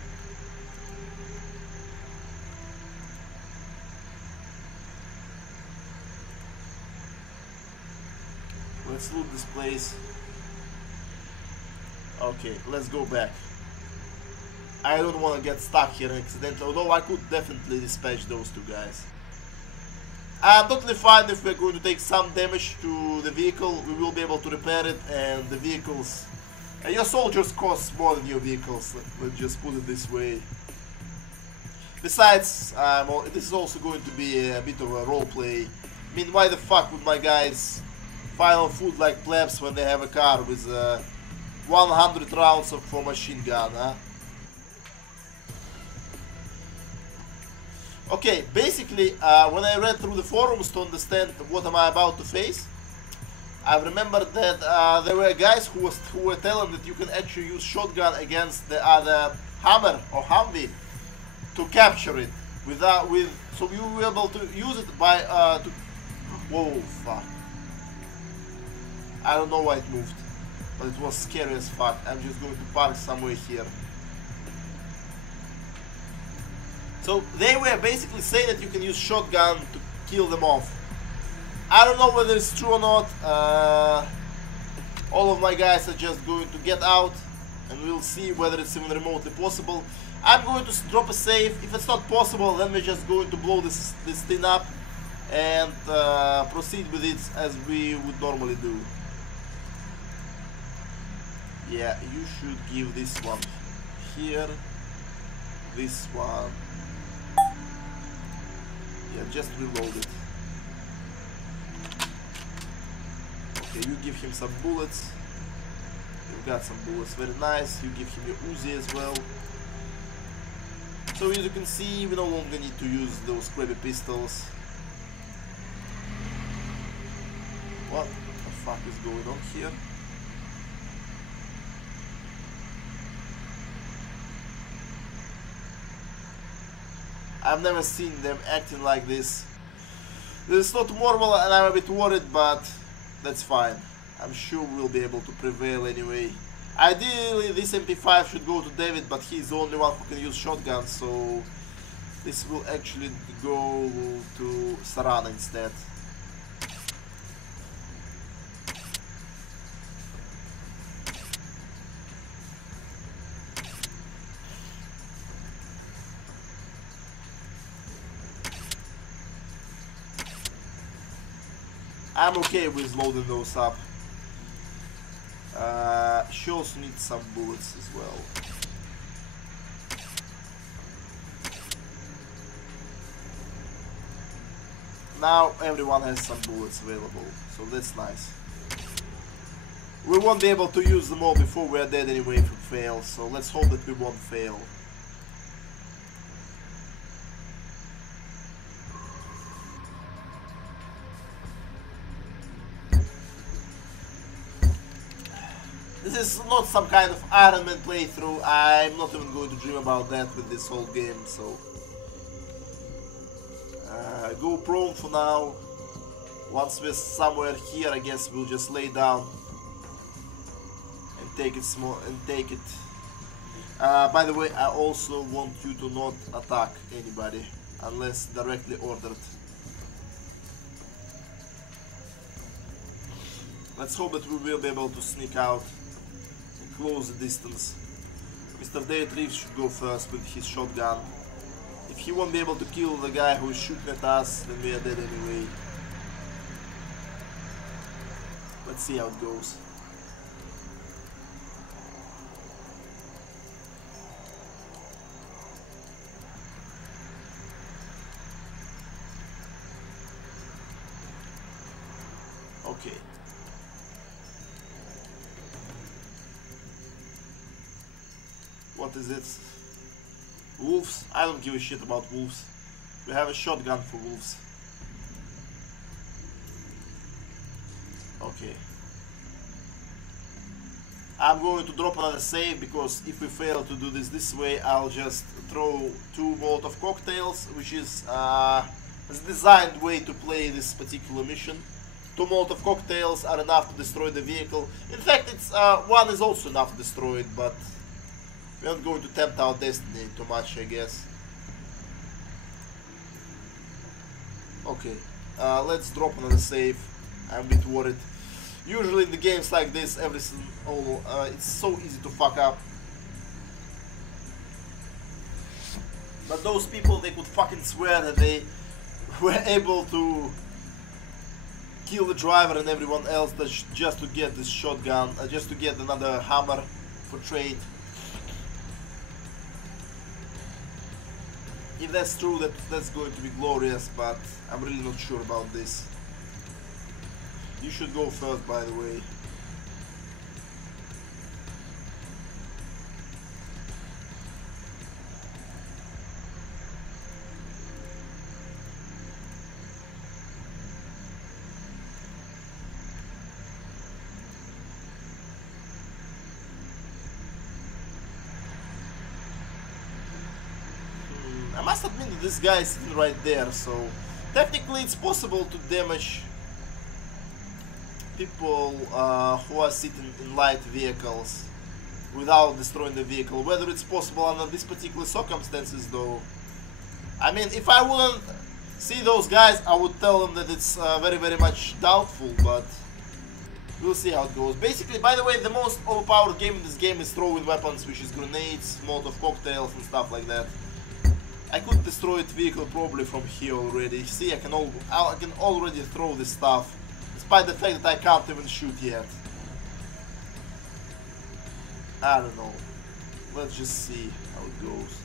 Let's loot this place. Okay, let's go back. I don't want to get stuck here accidentally, although I could definitely dispatch those two guys. I'm totally fine if we're going to take some damage to the vehicle. We will be able to repair it, and the vehicles... your soldiers cost more than your vehicles, let's just put it this way. Besides, this is also going to be a bit of a roleplay. I mean, why the fuck would my guys file on foot like plebs when they have a car with 100 rounds for machine gun, huh? Okay, basically, when I read through the forums to understand what am I about to face, I remembered that there were guys who were telling that you can actually use shotgun against the other Hammer or Humvee to capture it so you will be able to use it by whoa, fuck. I don't know why it moved, but it was scary as fuck. I'm just going to park somewhere here. So they were basically saying that you can use shotgun to kill them off. I don't know whether it's true or not. All of my guys are just going to get out and we'll see whether it's even remotely possible. I'm going to drop a save. If it's not possible, then we're just going to blow this thing up and proceed with it as we would normally do. Yeah, you should give this one here, this one. Yeah, just reload it. Okay, you give him some bullets. You've got some bullets, very nice. You give him your Uzi as well. So as you can see, we no longer need to use those crappy pistols. What the fuck is going on here? I've never seen them acting like this. This is not normal and I'm a bit worried, but that's fine. I'm sure we'll be able to prevail anyway. Ideally this MP5 should go to David, but he's the only one who can use shotguns, so this will actually go to Sarana instead. I'm okay with loading those up. She also needs some bullets as well. Now everyone has some bullets available, so that's nice. We won't be able to use them all before we're dead anyway if we fail, so let's hope that we won't fail. This is not some kind of Iron Man playthrough. I'm not even going to dream about that with this whole game, so go prone for now. Once we're somewhere here, I guess we'll just lay down and take it small and take it. By the way, I also want you to not attack anybody unless directly ordered. Let's hope that we will be able to sneak out. Close the distance. Mr. David Reeves should go first with his shotgun. If he won't be able to kill the guy who is shooting at us, then we are dead anyway. Let's see how it goes. Okay. What is it? Wolves? I don't give a shit about wolves. We have a shotgun for wolves. Okay. I'm going to drop another save, because if we fail to do this way, I'll just throw 2 Molotov cocktails, which is the designed way to play this particular mission. 2 Molotov cocktails are enough to destroy the vehicle. In fact, it's 1 is also enough to destroy it, but we're not going to tempt our destiny too much, I guess. Okay, let's drop another save. I'm a bit worried. Usually in the games like this, everything, it's so easy to fuck up. But those people, they could fucking swear that they were able to kill the driver and everyone else just to get this shotgun, just to get another hammer for trade. If that's true, that's going to be glorious, but I'm really not sure about this. You should go first, by the way. I must admit that this guy is sitting right there, so technically it's possible to damage people who are sitting in light vehicles without destroying the vehicle. Whether it's possible under these particular circumstances, though, I mean, if I wouldn't see those guys, I would tell them that it's very, very much doubtful, but we'll see how it goes. Basically, by the way, the most overpowered game in this game is throwing weapons, which is grenades, Molotov cocktails and stuff like that. I could destroy the vehicle probably from here already. See, I can already throw this stuff, despite the fact that I can't even shoot yet. I don't know. Let's just see how it goes.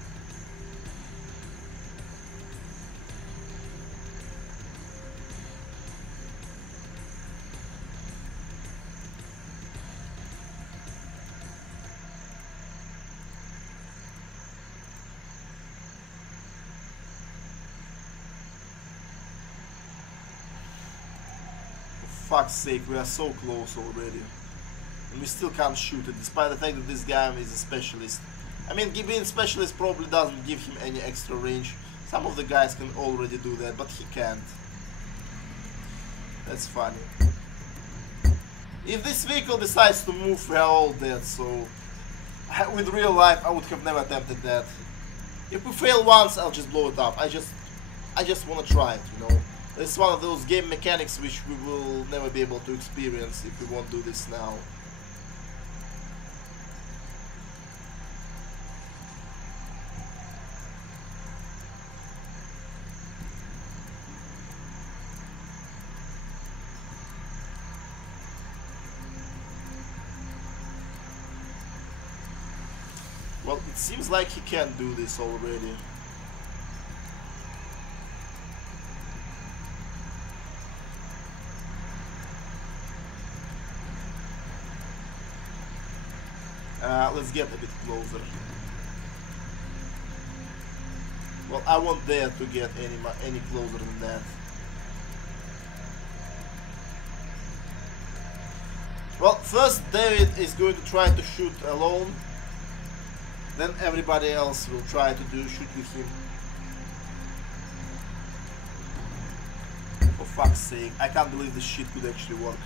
For fuck's sake, we are so close already. And we still can't shoot it, despite the fact that this guy is a specialist. I mean, being a specialist probably doesn't give him any extra range. Some of the guys can already do that, but he can't. That's funny. If this vehicle decides to move, we are all dead, so with real life I would have never attempted that. If we fail once, I'll just blow it up. I just want to try it, you know. It's one of those game mechanics which we will never be able to experience if we won't do this now. Well, it seems like he can do this already. Let's get a bit closer. Well, I won't dare to get any closer than that. Well, first David is going to try to shoot alone. Then everybody else will try to shoot with him. For fuck's sake, I can't believe this shit could actually work.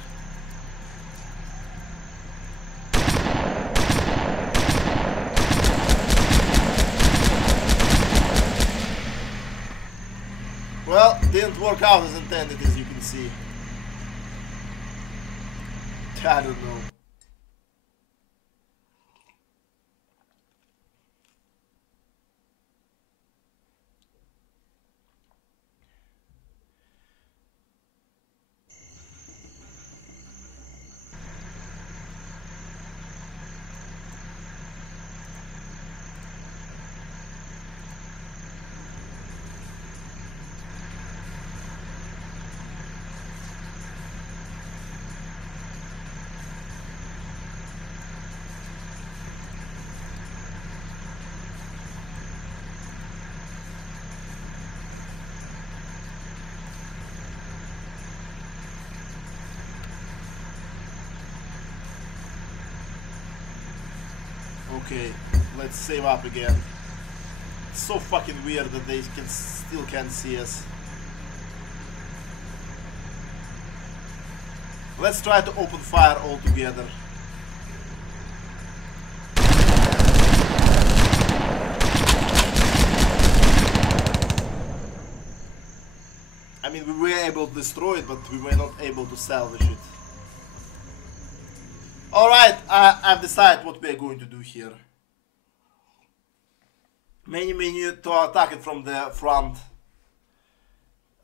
Well, didn't work out as intended, as you can see. I don't know. Okay, let's save up again. It's so fucking weird that they still can't see us. Let's try to open fire all together. I mean, we were able to destroy it, but we were not able to salvage it. Alright, I've decided what we're going to do here. Menu to attack it from the front.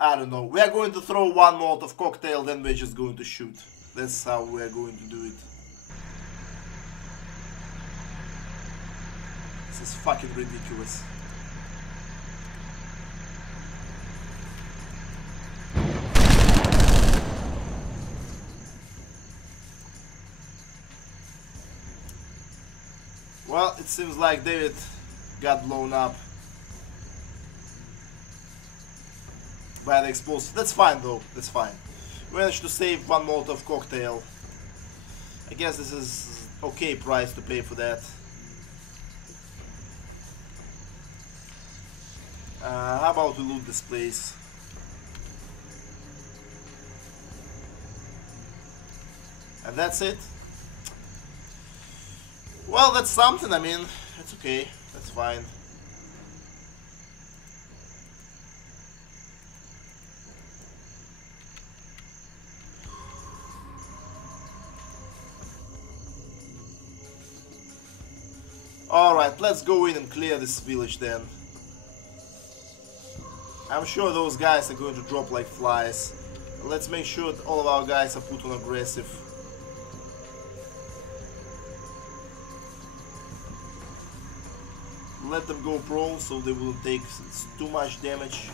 I don't know. We are going to throw one Molotov cocktail, then we're just going to shoot. That's how we are going to do it. This is fucking ridiculous. Well, it seems like David got blown up by the explosive. That's fine though, that's fine. We managed to save one Molotov cocktail. I guess this is okay price to pay for that. How about we loot this place? And that's it. Well, that's something, I mean, it's okay, that's fine. Alright, let's go in and clear this village then. I'm sure those guys are going to drop like flies. Let's make sure that all of our guys are put on aggressive. Let them go prone so they will take too much damage.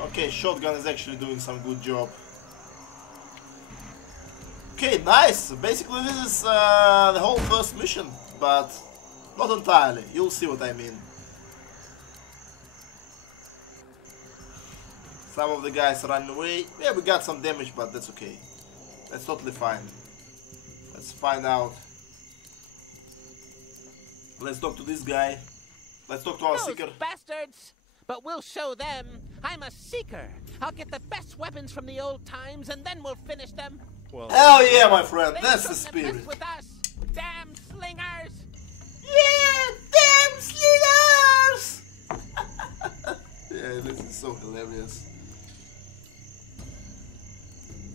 Okay, shotgun is actually doing some good job. Okay, nice. Basically this is the whole first mission, but not entirely. You'll see what I mean. Some of the guys ran away. Yeah, we got some damage, but that's okay. That's totally fine. Let's find out. Let's talk to this guy. Let's talk to our Those seeker. bastards! But we'll show them. I'm a seeker. I'll get the best weapons from the old times, and then we'll finish them. Well, Hell yeah, my friend. They That's the shouldn't have spirit. messed with us. Damn slingers! Yeah, damn slingers! Yeah, this is so hilarious.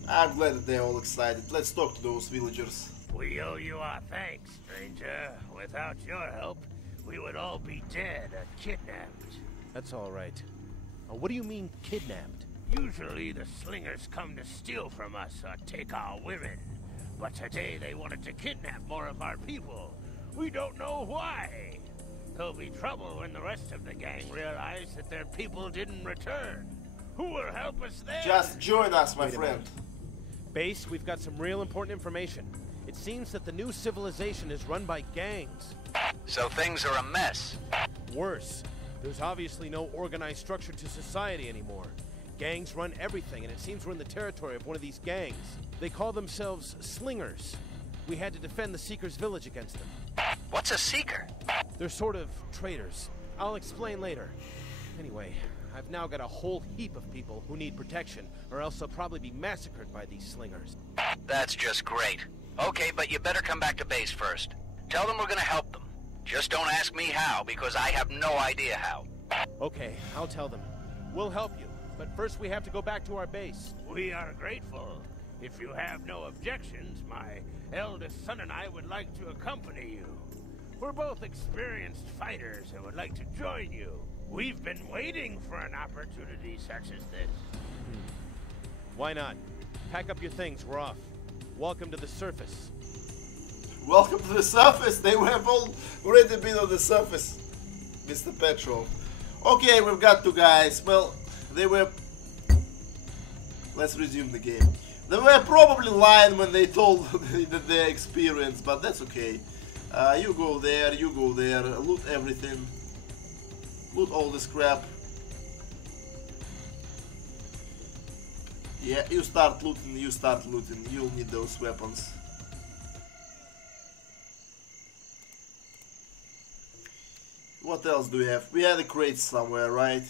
I'm glad that they're all excited. Let's talk to those villagers. We owe you our thanks, stranger. Without your help, we would all be dead or kidnapped. that's all right. What do you mean, kidnapped? Usually the slingers come to steal from us or take our women. But today they wanted to kidnap more of our people. We don't know why. There'll be trouble when the rest of the gang realize that their people didn't return. Who will help us then? Just join us, my Wait a friend. minute. Base, we've got some real important information. It seems that the new civilization is run by gangs. So things are a mess. Worse, there's obviously no organized structure to society anymore. Gangs run everything, and it seems we're in the territory of one of these gangs. They call themselves Slingers. We had to defend the Seeker's village against them. What's a seeker? They're sort of traitors. I'll explain later. Anyway, I've now got a whole heap of people who need protection, or else they'll probably be massacred by these Slingers. That's just great. Okay, but you better come back to base first. Tell them we're gonna help them. Just don't ask me how, because I have no idea how. Okay, I'll tell them. We'll help you, but first we have to go back to our base. We are grateful. If you have no objections, my eldest son and I would like to accompany you. We're both experienced fighters and would like to join you. We've been waiting for an opportunity such as this. Why not? Pack up your things, we're off. Welcome to the surface. Welcome to the surface. They have already been on the surface, Mr. Petrol. Okay, we've got two guys. Well, they were... Let's resume the game. They were probably lying when they told that they're experienced, but that's okay. You go there, loot everything. Loot all this crap. Yeah, you start looting. You'll need those weapons. What else do we have? We had a crate somewhere, right?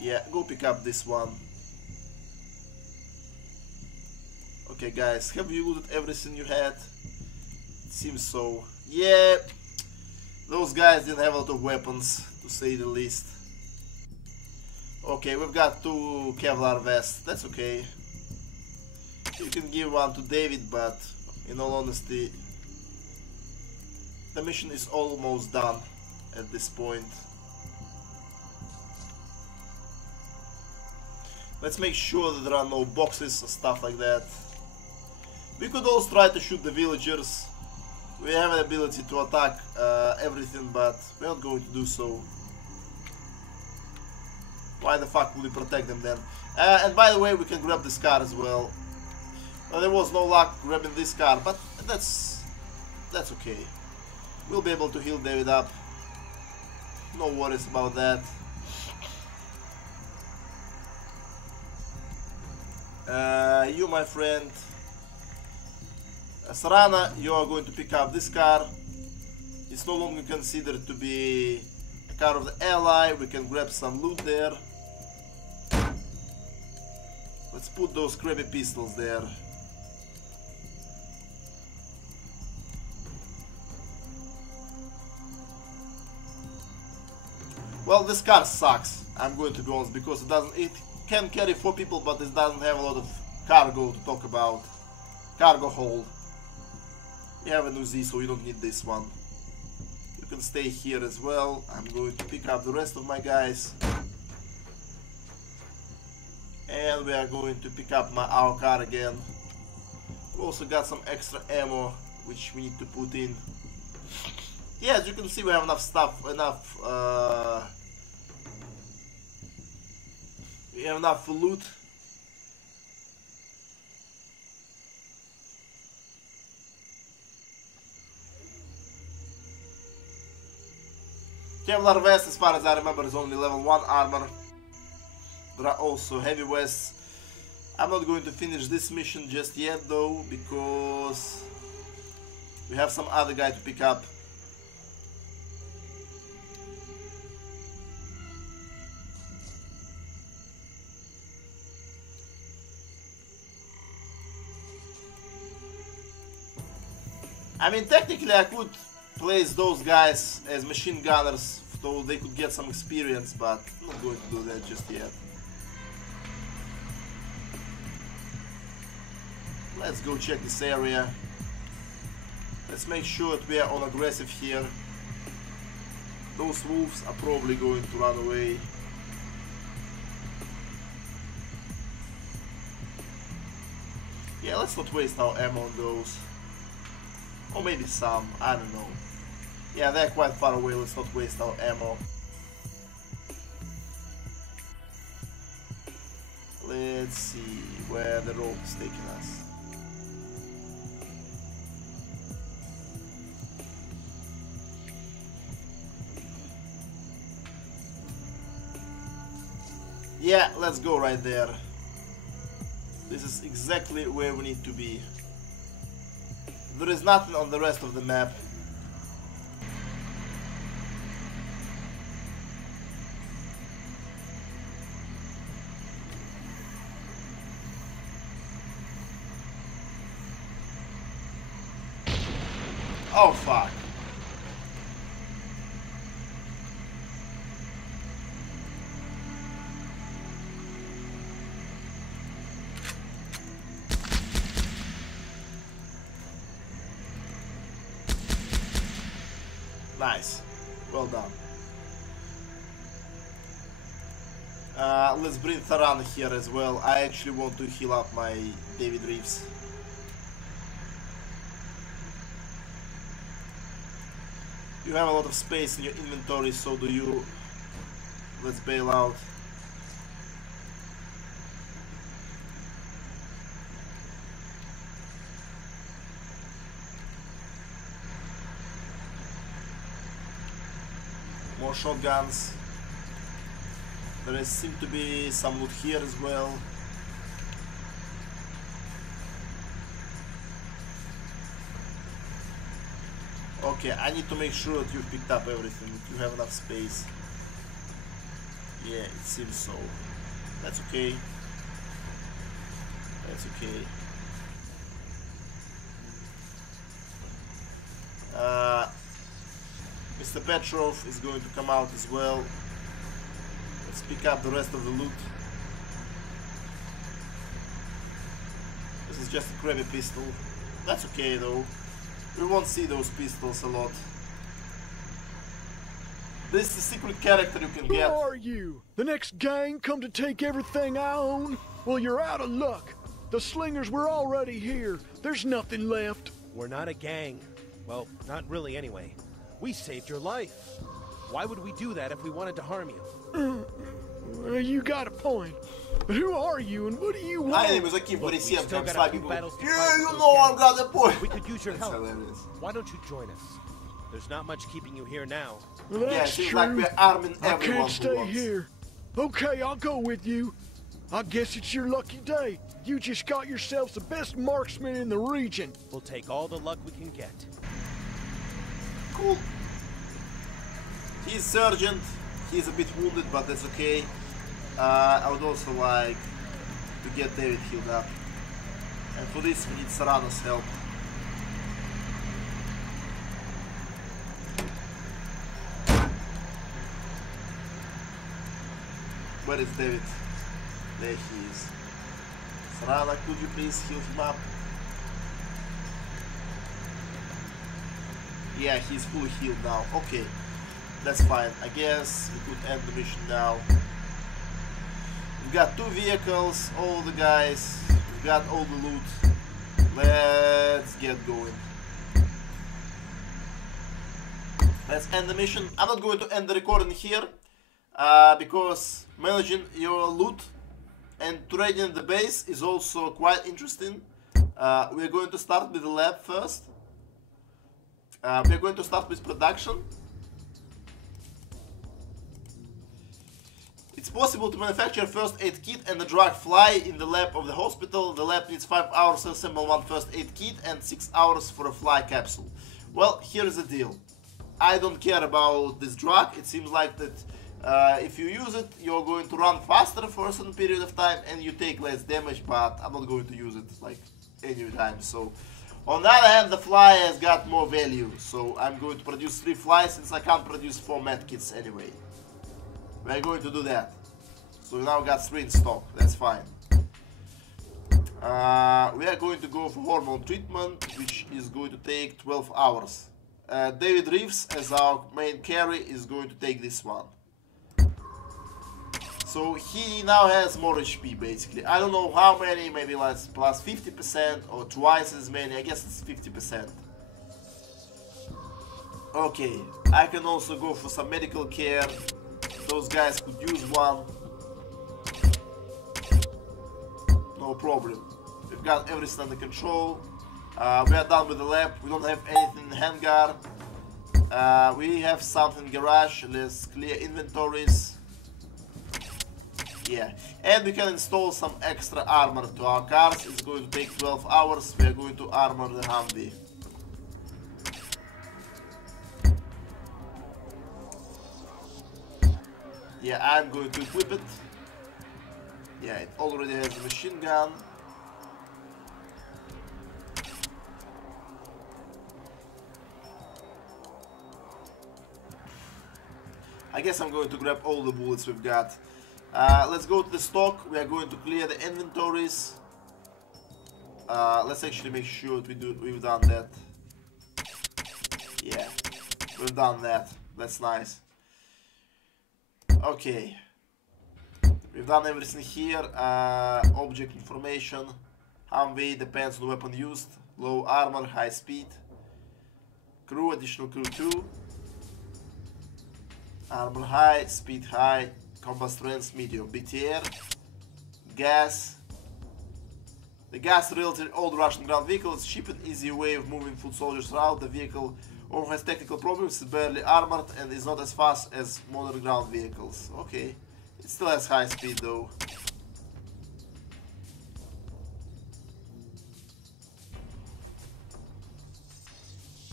Yeah, go pick up this one. Okay, guys, have you looted everything you had? It seems so. Yeah, those guys didn't have a lot of weapons, to say the least. Okay, we've got 2 Kevlar vests. That's okay. You can give one to David, but in all honesty, the mission is almost done at this point. Let's make sure that there are no boxes or stuff like that. We could also try to shoot the villagers. We have an ability to attack everything, but we're not going to do so. Why the fuck would we protect them then? And by the way, we can grab this car as well. Well, there was no luck grabbing this car, but that's okay. We'll be able to heal David up. No worries about that. You, my friend, Sarana, you are going to pick up this car. It's no longer considered to be a car of the ally. We can grab some loot there. Let's put those crappy pistols there. Well, this car sucks, I'm going to be honest, because it can carry 4 people, but it doesn't have a lot of cargo to talk about. Cargo hold. You have an Uzi, so you don't need this one. You can stay here as well. I'm going to pick up the rest of my guys. And we are going to pick up our car again. We also got some extra ammo, which we need to put in. Yeah, as you can see, we have enough stuff, we have enough loot. Kevlar vest, as far as I remember, is only level 1 armor. There are also heavy vests. I'm not going to finish this mission just yet though, because we have some other guy to pick up. I mean, technically I could place those guys as machine gunners so they could get some experience, but I'm not going to do that just yet. Let's go check this area. Let's make sure that we are on aggressive here. Those wolves are probably going to run away. Yeah, let's not waste our ammo on those. Or maybe some, I don't know. Yeah, they're quite far away, let's not waste our ammo. Let's see where the road is taking us. Yeah, let's go right there. This is exactly where we need to be. There is nothing on the rest of the map. Oh fuck. Nice. Well done. Let's bring Tharan here as well. I actually want to heal up my David Reeves. You have a lot of space in your inventory, so do you. Let's bail out. More shotguns. There seem to be some loot here as well. Okay, I need to make sure that you've picked up everything, that you have enough space. Yeah, it seems so. That's okay. That's okay. Mr. Petrov is going to come out as well. Let's pick up the rest of the loot. This is just a crappy pistol. That's okay though. We won't see those pistols a lot. This is a secret character you can get. Who are you? The next gang come to take everything I own? Well, you're out of luck. The slingers were already here. There's nothing left. We're not a gang. Well, not really anyway. We saved your life. Why would we do that if we wanted to harm you? You got a point. But who are you and what do you want? Hi, мужики, Борисем, still как got a слабый few был. battles to Yeah, fight you with know those I've got the point. We could use your That's help. hilarious. Why don't you join us? There's not much keeping you here now. Well, Yeah, it that's seems true. like we're arming I everyone can't who stay wants. here. Okay, I'll go with you. I guess it's your lucky day. You just got yourselves the best marksman in the region. We'll take all the luck we can get. Cool. He's sergeant. He's a bit wounded, but that's okay. I would also like to get David healed up. And for this we need Serrano's help. Where is David? There he is. Serrano, could you please heal him up? Yeah, he's fully healed now. Okay, that's fine. I guess we could end the mission now. We've got 2 vehicles, all the guys, we've got all the loot. Let's get going. Let's end the mission. I'm not going to end the recording here because managing your loot and trading the base is also quite interesting. We're going to start with the lab first. We're going to start with production. It's possible to manufacture a first aid kit and a drug fly in the lab of the hospital. The lab needs 5 hours to assemble one first aid kit and 6 hours for a fly capsule. Well, here's the deal. I don't care about this drug. It seems like that if you use it, you're going to run faster for a certain period of time and you take less damage, but I'm not going to use it like any time. So on the other hand, the fly has got more value, so I'm going to produce 3 flies since I can't produce 4 medkits anyway. We're going to do that. So we now got 3 in stock, that's fine. We are going to go for hormone treatment, which is going to take 12 hours. David Reeves, as our main carry, is going to take this one. So he now has more HP basically. I don't know how many, maybe like plus 50% or twice as many. I guess it's 50%. Okay, I can also go for some medical care. Those guys could use one. No problem. We've got everything under control. We are done with the lab. We don't have anything in the hangar. We have something in garage. Let's clear inventories. Yeah, and we can install some extra armor to our cars. It's going to take 12 hours. We are going to armor the Humvee. Yeah, I'm going to equip it. Yeah, it already has a machine gun. I guess I'm going to grab all the bullets we've got. Let's go to the stock. We are going to clear the inventories. Let's actually make sure that we've done that. Yeah, we've done that. That's nice. Okay, we've done everything here. Object information. Humvee depends on the weapon used. Low armor, high speed. Crew, additional crew 2. Armor high, speed high, combat strength medium. BTR, gas. The gas relatively old Russian ground vehicle is cheap and easy way of moving foot soldiers around. The vehicle or has technical problems, is barely armored, and is not as fast as modern ground vehicles. Okay. It still has high speed though.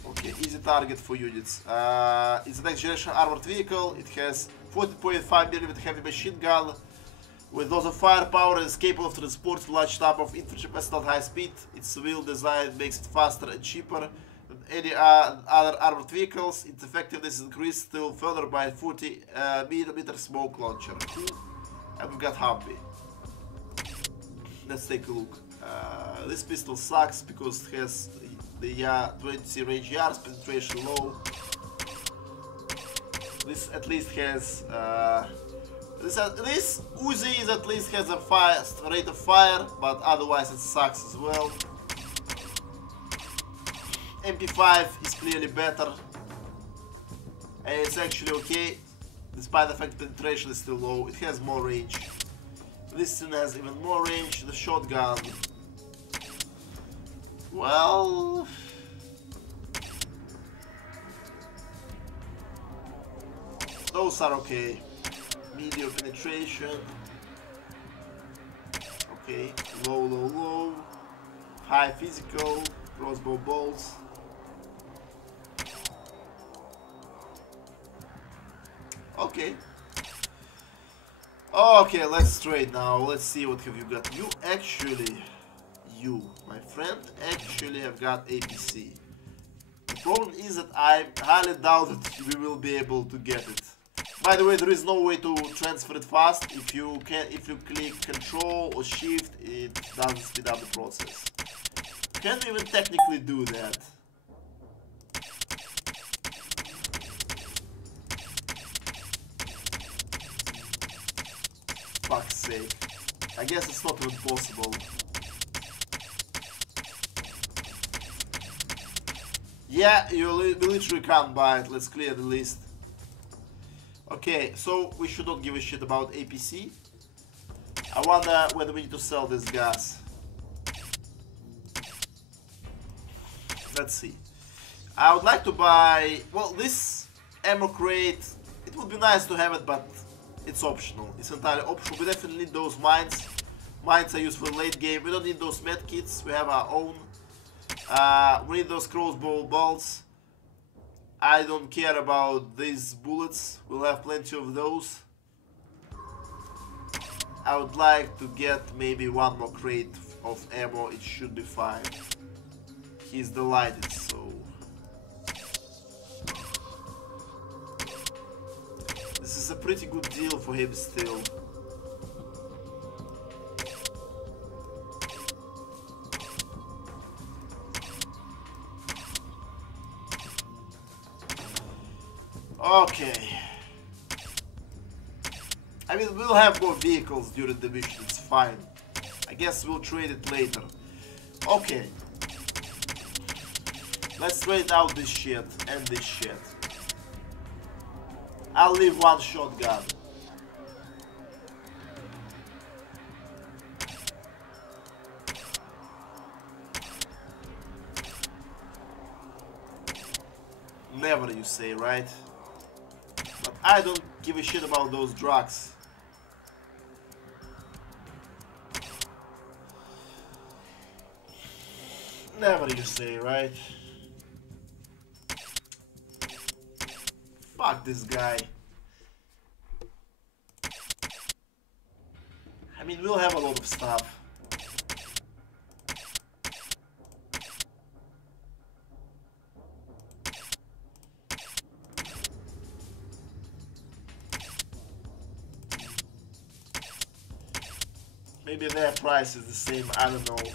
Okay, easy target for units. It's a next generation armored vehicle. It has 40.5mm heavy machine gun with lots of firepower and is capable of transporting large number of infantry personnel at high speed. Its wheel design makes it faster and cheaper than any other armored vehicles. Its effectiveness is increased still further by 40mm smoke launcher. And we've got Humvee. Let's take a look. This pistol sucks because it has the 20 range yards, penetration low. This at least has this Uzi is at least has a fast rate of fire, but otherwise it sucks as well. MP5 is clearly better, and it's actually okay, despite the fact penetration is still low. It has more range. This thing has even more range. The shotgun, well, those are okay. Medium penetration. Okay, low. High physical. Crossbow bolts. Okay. Okay, let's trade now. Let's see what have you got. You, my friend, actually have got APC. The problem is that I highly doubt that we will be able to get it. By the way, there is no way to transfer it fast. If you click Control or Shift, it doesn't speed up the process. Can we even technically do that? Fuck's sake. I guess it's not even possible. Yeah, we literally can't buy it. Let's clear the list. Okay, so we should not give a shit about APC. I wonder whether we need to sell this gas. Let's see. I would like to buy, well, this ammo crate. It would be nice to have it, but it's optional. It's entirely optional. We definitely need those mines. Mines are used for late game. We don't need those med kits. We have our own. We need those crossbow bolts. I don't care about these bullets. We'll have plenty of those. I would like to get maybe one more crate of ammo. It should be fine. He's delighted, so... This is a pretty good deal for him still. Okay. I mean, we'll have more vehicles during the mission, it's fine. I guess we'll trade it later. Okay. Let's trade out this shit and this shit. I'll leave one shotgun. Never, you say, right? But I don't give a shit about those drugs. Never, you say, right? Fuck this guy. I mean, we'll have a lot of stuff. Maybe their price is the same, I don't know.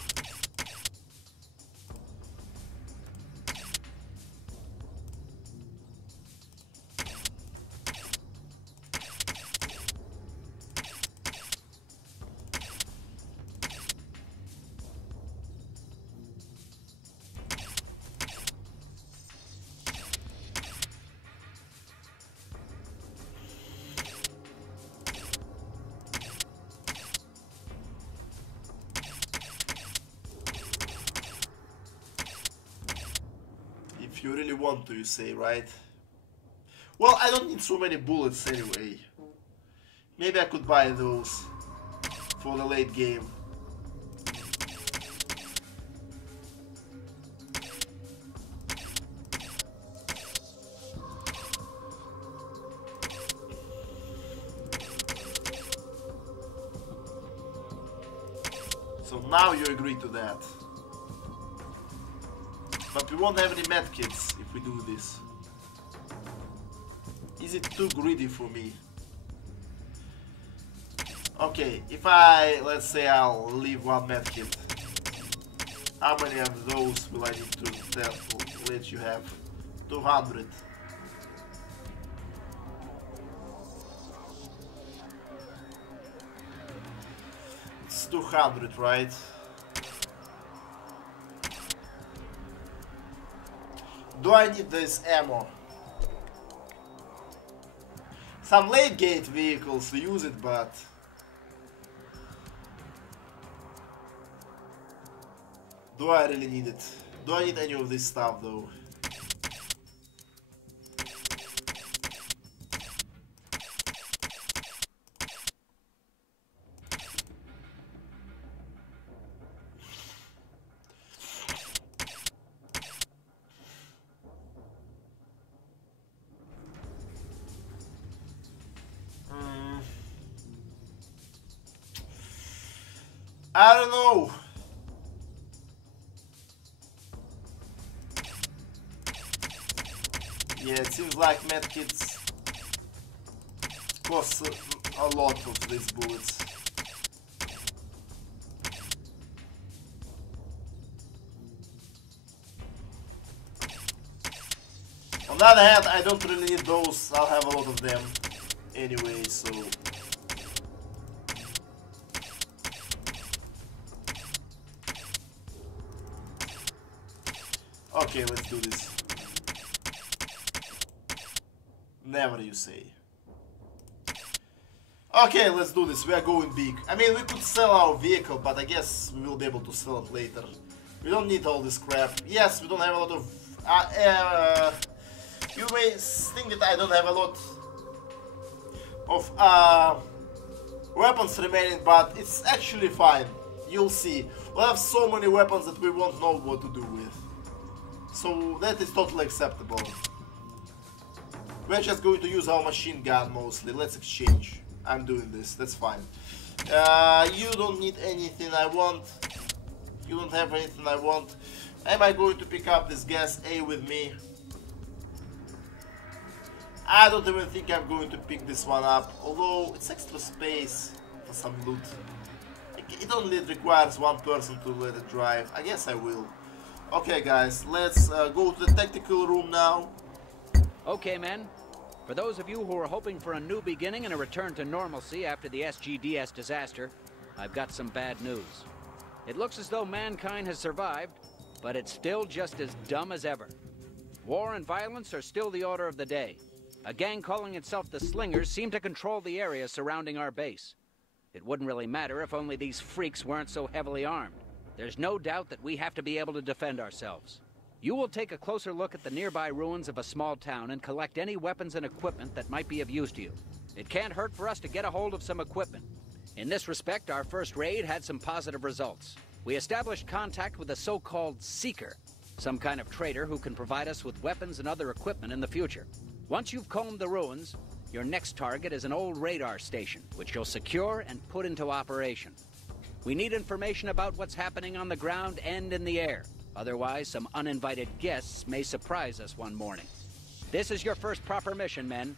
want to, you say, right? Well, I don't need so many bullets anyway. Maybe I could buy those for the late game. So now you agree to that. But we won't have any medkits if we do this. Is it too greedy for me? Okay, if let's say I'll leave one medkit. How many of those will I need to let you have? 200. It's 200, right? Do I need this ammo? Some late gate vehicles use it, but do I really need it? Do I need any of this stuff though? I don't know. Yeah, it seems like medkits cost a lot of these bullets. On the other hand, I don't really need those. I'll have a lot of them anyway, so... Okay, let's do this. Never, you say. Okay, let's do this. We are going big. I mean, we could sell our vehicle, but I guess we will be able to sell it later. We don't need all this crap. Yes, we don't have a lot of... you may think that I don't have a lot of weapons remaining, but it's actually fine. You'll see. We'll have so many weapons that we won't know what to do with. So that is totally acceptable. We're just going to use our machine gun mostly. Let's exchange. I'm doing this. That's fine. You don't need anything I want. You don't have anything I want. Am I going to pick up this gas A with me? I don't even think I'm going to pick this one up. Although it's extra space for some loot. It only requires one person to let it drive. I guess I will. Okay guys, let's go to the tactical room now. Okay men, for those of you who are hoping for a new beginning and a return to normalcy after the SGDS disaster, I've got some bad news. It looks as though mankind has survived, but it's still just as dumb as ever. War and violence are still the order of the day. A gang calling itself the Slingers seem to control the area surrounding our base. It wouldn't really matter if only these freaks weren't so heavily armed. There's no doubt that we have to be able to defend ourselves. You will take a closer look at the nearby ruins of a small town and collect any weapons and equipment that might be of use to you. It can't hurt for us to get a hold of some equipment. In this respect, our first raid had some positive results. We established contact with a so-called Seeker, some kind of trader who can provide us with weapons and other equipment in the future. Once you've combed the ruins, your next target is an old radar station, which you'll secure and put into operation. We need information about what's happening on the ground and in the air. Otherwise, some uninvited guests may surprise us one morning. This is your first proper mission, men.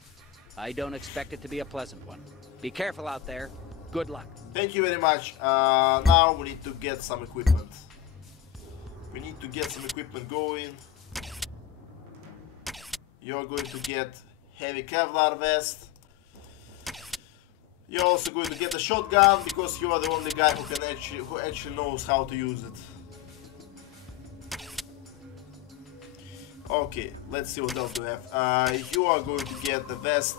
I don't expect it to be a pleasant one. Be careful out there. Good luck. Thank you very much. Now we need to get some equipment. We need to get some equipment going. You're going to get heavy Kevlar vest. You're also going to get a shotgun because you are the only guy who actually knows how to use it. Okay, let's see what else we have. You are going to get the vest.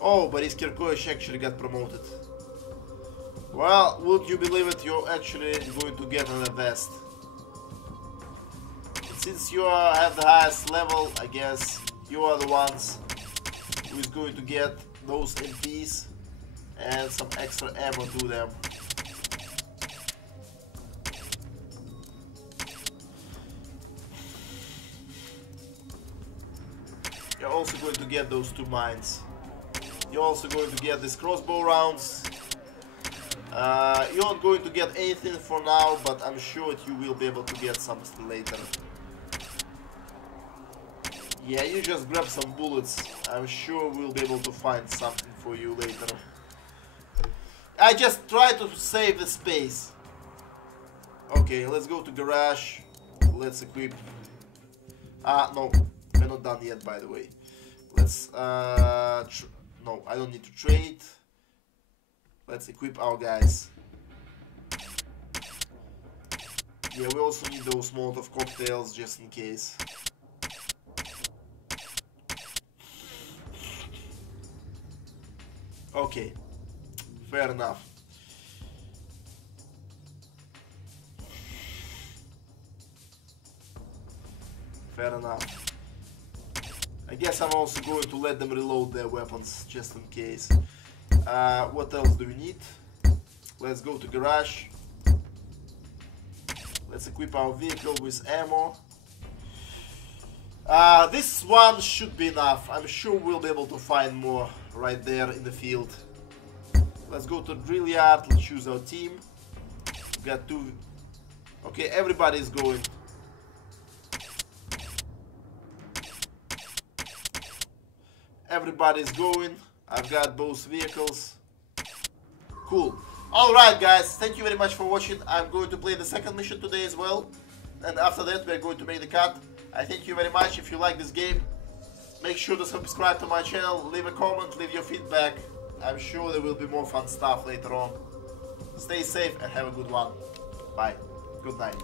Oh, Boris Kirkovic actually got promoted. Well, would you believe it? You're actually going to get another vest. Since you have the highest level, I guess you are the ones who is going to get those MPs and some extra ammo to them. You're also going to get those 2 mines. You're also going to get these crossbow rounds. You're not going to get anything for now, but I'm sure that you will be able to get something later. Yeah, you just grab some bullets. I'm sure we'll be able to find something for you later. I just try to save the space. Okay, let's go to garage. Let's equip. No, we're not done yet, by the way. Let's no, I don't need to trade. Let's equip our guys. Yeah, we also need those Molotov cocktails just in case. Okay, fair enough. Fair enough. I guess I'm also going to let them reload their weapons just in case. What else do we need? Let's go to garage. Let's equip our vehicle with ammo. This one should be enough. I'm sure we'll be able to find more right there in the field. Let's go to drill yard. Let's choose our team. We got 2. Okay, everybody's going. Everybody's going. I've got both vehicles. Cool. Alright guys, thank you very much for watching. I'm going to play the second mission today as well. And after that we're going to make the cut. I thank you very much. If you like this game, make sure to subscribe to my channel, leave a comment, leave your feedback. I'm sure there will be more fun stuff later on. Stay safe and have a good one. Bye. Good night.